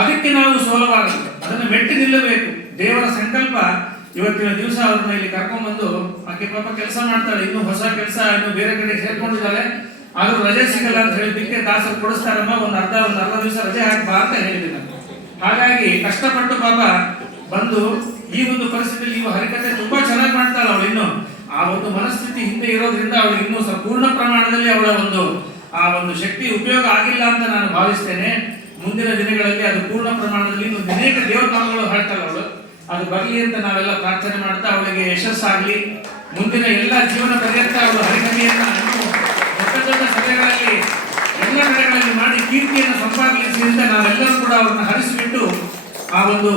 ಅದಕ್ಕೆ ನಾವು ಸೋಲಬಾರದು, ಅದನ್ನು ಮೆಟ್ಟಿ ನಿಲ್ಲಬೇಕು. ದೇವರ ಸಂಕಲ್ಪ ಇವತ್ತಿನ ದಿವಸ ಅವ್ರನ್ನ ಇಲ್ಲಿ ಕರ್ಕೊಂಡ್ಬಂದು, ಆಕೆ ಪಾಪ ಕೆಲಸ ಮಾಡ್ತಾಳೆ, ಇನ್ನು ಹೊಸ ಕೆಲಸ ಇನ್ನು ಬೇರೆ ಕಡೆ ಸೇರ್ಕೊಂಡಿದ್ದಾಳೆ, ಆದ್ರೂ ರಜೆ ಸಿಗಲ್ಲ ಅಂತ ಹೇಳಿದ್ದಕ್ಕೆ ದಾಸರು ಕೊಡಿಸ್ತಾರಮ್ಮ, ಒಂದು ಅರ್ಧ ದಿವಸ ರಜೆ ಹಾಕಿ ಬಾ ಅಂತ ಹೇಳಿದ್ದೀನಿ. ಹಾಗಾಗಿ ಕಷ್ಟಪಟ್ಟು ಪಾಪ ಬಂದು ಈ ಒಂದು ಪರಿಸ್ಥಿತಿಯಲ್ಲಿ ಇವ ಹರಿಕತೆ ತುಂಬಾ ಚೆನ್ನಾಗಿ ಮಾಡ್ತಾಳೆ ಅವಳು. ಇನ್ನು ಆ ಒಂದು ಮನಸ್ಥಿತಿ ಹಿಂದೆ ಇರೋದ್ರಿಂದ ಅವಳು ಇನ್ನೂ ಪೂರ್ಣ ಪ್ರಮಾಣದಲ್ಲಿ ಅವಳ ಆ ಒಂದು ಶಕ್ತಿ ಉಪಯೋಗ ಆಗಿಲ್ಲ ಅಂತ ನಾನು ಭಾವಿಸ್ತೇನೆ. ಮುಂದಿನ ದಿನಗಳಲ್ಲಿ ಅದು ಪೂರ್ಣ ಪ್ರಮಾಣದಲ್ಲಿ ಇನ್ನು ಅನೇಕ ದೇವತಾಗಳು ಹಾಡ್ತಾಳೆ ಅವಳು, ಅದು ಬರಲಿ ಅಂತ ನಾವೆಲ್ಲ ಪ್ರಾರ್ಥನೆ ಮಾಡ್ತಾ ಅವಳಿಗೆ ಯಶಸ್ಸಾಗ್ಲಿ. ಮುಂದಿನ ಎಲ್ಲ ಜೀವನ ಪರ್ಯಂತ ಅವಳು ಹರಿಕತೆಯನ್ನ ದೊಡ್ಡ ದೊಡ್ಡ ಸಭೆಗಳಲ್ಲಿ ಎಲ್ಲ ಕಡೆಗಳಲ್ಲಿ ಮಾಡಿ ಕೀರ್ತಿಯನ್ನು ಸಂಪಾದಿಸಿ ಅಂತ ನಾವೆಲ್ಲರೂ ಕೂಡ ಅವ್ರನ್ನ ಹರಿಸಿಬಿಟ್ಟು ಆ ಒಂದು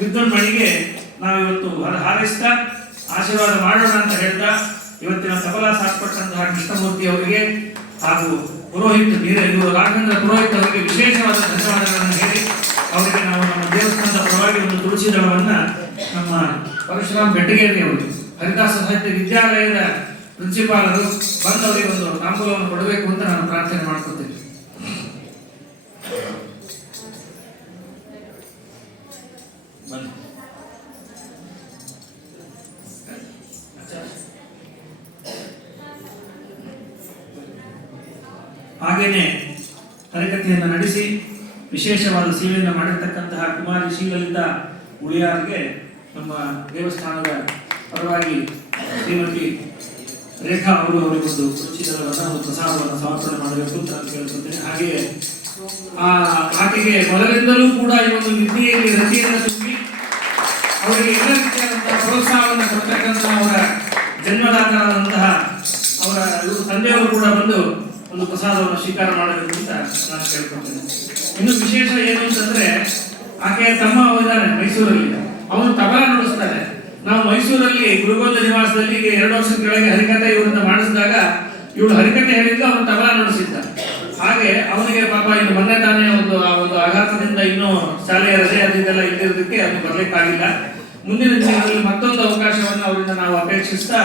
ವಿದ್ಯುನ್ಮಣಿಗೆ ನಾವಿವತ್ತು ಹಾರೈಸ್ತಾ ಆಶೀರ್ವಾದ ಮಾಡೋಣ ಅಂತ ಹೇಳ್ತಾ, ಇವತ್ತಿನ ಸಫಲ ಸಾಕ್ಪಟ್ಟಂತಹ ಕೃಷ್ಣಮೂರ್ತಿ ಅವರಿಗೆ ಹಾಗೂ ಪುರೋಹಿತ್ ರಾಘವೇಂದ್ರ ಪುರೋಹಿತ್ ಅವರಿಗೆ ವಿಶೇಷವಾದ ಧನ್ಯವಾದಗಳನ್ನು ಹೇಳಿ, ಅವರಿಗೆ ನಾವು ನಮ್ಮ ದೇವಸ್ಥಾನದ ಪರವಾಗಿ ಒಂದು ತುಳಸಿ ದಳವನ್ನ ನಮ್ಮ ಪರಶುರಾಮ್ ಬೆಟ್ಟಗೇರಿ ಅವರು ಹರಿದಾಸ ಸಾಹಿತ್ಯ ವಿದ್ಯಾಲಯದ ಪ್ರಿನ್ಸಿಪಾಲರು ಬಂದವರಿಗೆ ಒಂದು ತಾಂಬೂಲವನ್ನು ಕೊಡಬೇಕು ಅಂತ ನಾನು ಪ್ರಾರ್ಥನೆ ಮಾಡ್ಕೊತೀನಿ. ಹಾಗೇನೆ ಹರಿಕಥೆಯನ್ನು ನಡೆಸಿ ವಿಶೇಷವಾದ ಸೇವೆಯನ್ನು ಮಾಡಿರ್ತಕ್ಕಂತಹ ಕುಮಾರಿ ಶ್ರೀಲಲಿತಾ ಉಳಿಯಾರ್ಗೆ ನಮ್ಮ ದೇವಸ್ಥಾನದ ಪರವಾಗಿ ಶ್ರೀಮತಿ ರೇಖಾ ಅವರು ಅವರಿಗೊಂದು ರುಚಿದರವನ್ನು ಒಂದು ಪ್ರಸಾದವನ್ನು ಸಮರ್ಪಣೆ ಮಾಡಬೇಕು ಅಂತ ನಾನು ಕೇಳ್ಕೊಳ್ತೇನೆ. ಹಾಗೆಯೇ ಆಕೆಗೆ ಮೊದಲಿಂದಲೂ ಕೂಡ ಈ ಒಂದು ವಿದ್ಯೆಯಲ್ಲಿ ರತಿಯನ್ನು ತುಂಬಿ ಅವರಿಗೆ ಎಲ್ಲ ರೀತಿಯಾದಂತಹ ಪ್ರೋತ್ಸಾಹವನ್ನು ಕೊಡ್ತಕ್ಕಂತಹ ಅವರ ಜನ್ಮದಾತರಾದಂತಹ ಅವರ ತಂದೆಯವರು ಕೂಡ ಬಂದು ಒಂದು ಪ್ರಸಾದವನ್ನು ಸ್ವೀಕಾರ ಮಾಡಬೇಕು ಅಂತ ನಾನು ಕೇಳ್ಕೊಳ್ತೇನೆ. ಇನ್ನು ವಿಶೇಷ ಏನು ಅಂತಂದ್ರೆ, ಆಕೆಯ ತಮ್ಮ ಇದ್ದಾನೆ ಮೈಸೂರಲ್ಲಿ, ಅವನು ತಬಲ ನುಡಿಸ್ತಾರೆ. ನಾವು ಮೈಸೂರಲ್ಲಿ ಗುರುಗೋಲ ನಿವಾಸದಲ್ಲಿ 2 ವರ್ಷದ ಕೆಳಗೆ ಹರಿಕತೆ ಇವರನ್ನ ಮಾಡಿಸಿದಾಗ ಇವಳು ಹರಿಕತೆ ಹೇಳಿದ್ದು ಅವನು ತಬಲ ನುಡಿಸಿದ್ದ. ಹಾಗೆ ಅವನಿಗೆ ಪಾಪ ಇನ್ನು ಮೊನ್ನೆ ತಾನೇ ಒಂದು ಆಘಾತದಿಂದ ಇನ್ನೂ ಶಾಲೆಯ ರಜೆ ಅದೆಲ್ಲ ಇದ್ದಿರೋದಕ್ಕೆ ಅದು ಬರ್ಲಿಕ್ಕಾಗಿಲ್ಲ. ಮುಂದಿನ ದಿನಗಳಲ್ಲಿ ಮತ್ತೊಂದು ಅವಕಾಶವನ್ನು ಅವರಿಂದ ನಾವು ಅಪೇಕ್ಷಿಸ್ತಾ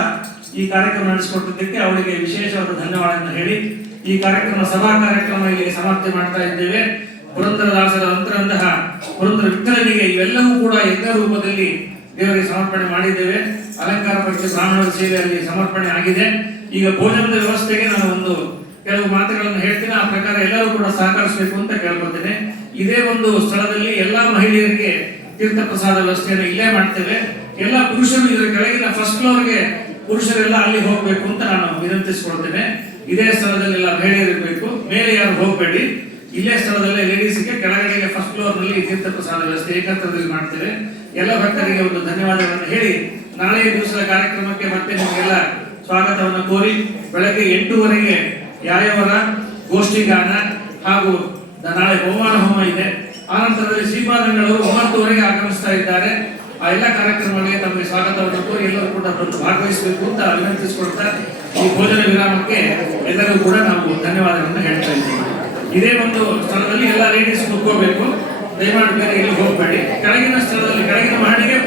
ಈ ಕಾರ್ಯಕ್ರಮ ನಡೆಸಿಕೊಟ್ಟಿದ್ದಕ್ಕೆ ಅವಳಿಗೆ ವಿಶೇಷವಾದ ಧನ್ಯವಾದವನ್ನು ಹೇಳಿ ಈ ಕಾರ್ಯಕ್ರಮ ಸಭಾ ಕಾರ್ಯಕ್ರಮ ಇಲ್ಲಿ ಸಮಾಪ್ತಿ ಮಾಡ್ತಾ ಇದ್ದೇವೆ. ಪುರಂದರದಾಸರ ಅಂತರಂತಹ ಪುರಂದರ ವಿಠಲನಿಗೆ ಇವೆಲ್ಲವೂ ಕೂಡ ಯಜ್ಞ ರೂಪದಲ್ಲಿ ದೇವರಿಗೆ ಸಮರ್ಪಣೆ ಮಾಡಿದ್ದೇವೆ. ಅಲಂಕಾರ ಪಡಿಸಿ ಬ್ರಾಹ್ಮಣರ ಸೇವೆಯಲ್ಲಿ ಸಮರ್ಪಣೆ ಆಗಿದೆ. ಈಗ ಭೋಜನದ ವ್ಯವಸ್ಥೆಗೆ ನಾನು ಒಂದು ಕೆಲವು ಮಾತುಗಳನ್ನು ಹೇಳ್ತೀನಿ, ಆ ಪ್ರಕಾರ ಎಲ್ಲರೂ ಕೂಡ ಸಹಕರಿಸಬೇಕು ಅಂತ ಕೇಳ್ಕೊತೇನೆ. ಇದೇ ಒಂದು ಸ್ಥಳದಲ್ಲಿ ಎಲ್ಲಾ ಮಹಿಳೆಯರಿಗೆ ತೀರ್ಥ ಪ್ರಸಾದ ವ್ಯವಸ್ಥೆಯನ್ನು ಇಲ್ಲೇ ಮಾಡ್ತೇವೆ. ಎಲ್ಲ ಪುರುಷರು ಇದರ ಕೆಳಗಿನ ಫಸ್ಟ್ ಫ್ಲೋರ್ಗೆ ಪುರುಷರೆಲ್ಲ ಅಲ್ಲಿ ಹೋಗ್ಬೇಕು ಅಂತ ನಾನು ವಿನಂತಿಸಿಕೊಳ್ತೇನೆ. ಇದೇ ಸ್ಥಳದಲ್ಲೆಲ್ಲ ಮಹಿಳೆಯರು ಇರಬೇಕು, ಮೇಲೆ ಯಾರು ಹೋಗ್ಬೇಡಿ. ಇಲ್ಲೇ ಸ್ಥಳದಲ್ಲೇ ಲೇಡೀಸ್ಗೆ ಕೆಳಗಡೆಗೆ ಫಸ್ಟ್ ಫ್ಲೋರ್ ನಲ್ಲಿ ತೀರ್ಥ ಪ್ರಸಾದ ವ್ಯವಸ್ಥೆ ಏಕತ್ರದಲ್ಲಿ ಮಾಡ್ತೇವೆ. ಎಲ್ಲ ಭಕ್ತರಿಗೆ ಒಂದು ಧನ್ಯವಾದಗಳನ್ನು ಹೇಳಿ ನಾಳೆಯ ದಿವಸದ ಕಾರ್ಯಕ್ರಮಕ್ಕೆ ಮತ್ತೆ ನಿಮಗೆಲ್ಲ ಸ್ವಾಗತವನ್ನು ಕೋರಿ ಬೆಳಗ್ಗೆ 8:00 ಯಾಯವರ ಗೋಷ್ಠಿ ಗಾನ ಹಾಗೂ ನಾಳೆ ಬಹುಮಾನ ಹೋಮ ಇದೆ. ಆನಂತರದಲ್ಲಿ ಶ್ರೀಪಾದಂಗಳವರು 9:00 ಆಗಮಿಸ್ತಾ ಇದ್ದಾರೆ. ಆ ಎಲ್ಲ ಕಾರ್ಯಕ್ರಮಗಳಿಗೆ ತಮಗೆ ಸ್ವಾಗತವನ್ನು ಕೋರಿ ಎಲ್ಲರೂ ಕೂಡ ಬಂದು ಭಾಗವಹಿಸಬೇಕು ಅಂತ ವಿನಂತಿಸಿಕೊಳ್ತಾ ಈ ಭೋಜನ ವಿರಾಮಕ್ಕೆ ಎಲ್ಲರೂ ಕೂಡ ನಾವು ಧನ್ಯವಾದಗಳನ್ನು ಹೇಳ್ತಾ ಇದ್ದೀವಿ. ಇದೇ ಒಂದು ಸ್ಥಳದಲ್ಲಿ ಎಲ್ಲ ಲೇಡೀಸ್ ಕೂತ್ಕೋಬೇಕು, ದಯಮಾಡಿ ಬೇರೆ ಎಲ್ಲಿ ಹೋಗಬೇಡಿ. ಕೆಳಗಿನ ಸ್ಥಳದಲ್ಲಿ ಕೆಳಗಿನ ಮಹಡಿಗೆ